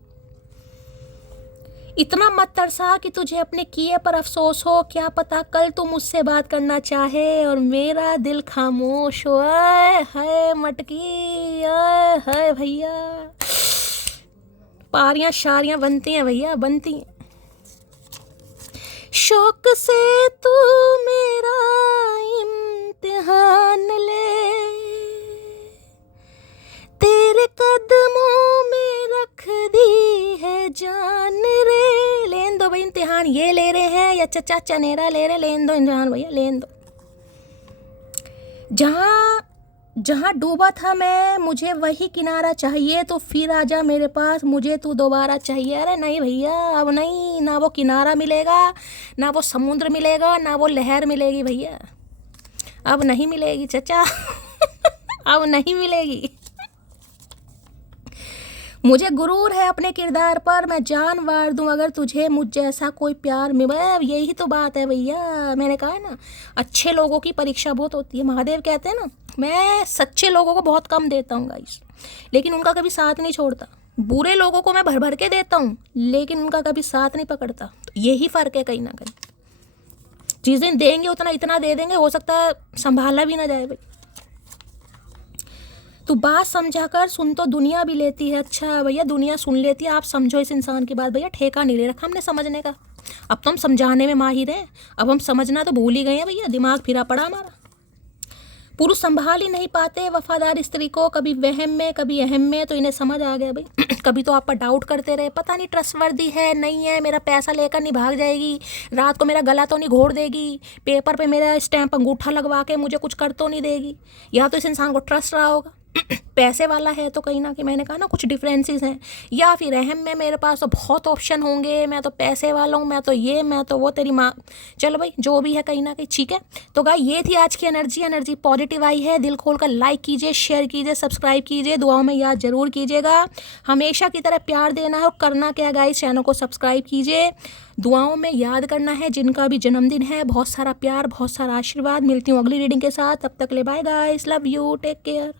इतना मत तरसा कि तुझे अपने किए पर अफसोस हो, क्या पता कल तू मुझसे बात करना चाहे और मेरा दिल खामोश हो। है मटकी, है भैया, पारियां शारियां बनती हैं भैया, बनती हैं। शौक से तू मेरा इम्तिहान ले, तेरे कदमों में रख दी है जान रे। लेन दो भाई इम्तिहान, ये ले रहे हैं या चचा चनेरा ले रहे, लेन दो इम्तिहान भैया, लेन दो। जहाँ डूबा था मैं, मुझे वही किनारा चाहिए, तो फिर आजा मेरे पास, मुझे तू दोबारा चाहिए। अरे नहीं भैया, अब नहीं, ना वो किनारा मिलेगा, ना वो समुद्र मिलेगा, ना वो लहर मिलेगी भैया, अब नहीं मिलेगी चचा। अब नहीं मिलेगी। मुझे गुरूर है अपने किरदार पर, मैं जान वार दूं अगर तुझे मुझ जैसा कोई प्यार मिले। यही तो बात है भैया, मैंने कहा है ना, अच्छे लोगों की परीक्षा बहुत होती है। महादेव कहते हैं ना, मैं सच्चे लोगों को बहुत कम देता हूँ गाइस, लेकिन उनका कभी साथ नहीं छोड़ता। बुरे लोगों को मैं भर भर के देता हूँ, लेकिन उनका कभी साथ नहीं पकड़ता। तो यही फ़र्क है कहीं ना कहीं, जिस दिन देंगे उतना इतना दे देंगे, हो सकता है संभाला भी ना जाए भाई। तो बात समझा कर सुन, तो दुनिया भी लेती है। अच्छा भैया, दुनिया सुन लेती है, आप समझो इस इंसान की बात भैया, ठेका नहीं ले रखा हमने समझने का। अब तो हम समझाने में माहिर हैं, अब हम समझना तो भूल ही गए हैं भैया, दिमाग फिरा पड़ा हमारा। पुरुष संभाल ही नहीं पाते वफादार स्त्री को, कभी वहम में कभी अहम में। तो इन्हें समझ आ गया भाई कभी तो आप पर डाउट करते रहे, पता नहीं ट्रस्टवर्दी है नहीं है, मेरा पैसा लेकर नहीं भाग जाएगी, रात को मेरा गला तो नहीं घोड़ देगी, पेपर पे मेरा स्टैंप अंगूठा लगवा के मुझे कुछ कर तो नहीं देगी। या तो इस इंसान को ट्रस्ट रहा होगा पैसे वाला है तो कहीं ना कहीं मैंने कहा ना कुछ डिफरेंसेस हैं, या फिर अहम में मेरे पास तो बहुत ऑप्शन होंगे, मैं तो पैसे वाला हूँ, मैं तो ये मैं तो वो, तेरी माँ। चलो भाई जो भी है कहीं ना कहीं ठीक है। तो गाइस ये थी आज की एनर्जी पॉजिटिव आई है। दिल खोल कर लाइक कीजिए, शेयर कीजिए, सब्सक्राइब कीजिए, दुआओं में याद जरूर कीजिएगा। हमेशा की तरह प्यार देना है और करना क्या है गाइस, चैनल को सब्सक्राइब कीजिए, दुआओं में याद करना है जिनका भी जन्मदिन है। बहुत सारा प्यार, बहुत सारा आशीर्वाद। मिलती हूँ अगली रीडिंग के साथ, तब तक ले bye guys, love you, take care.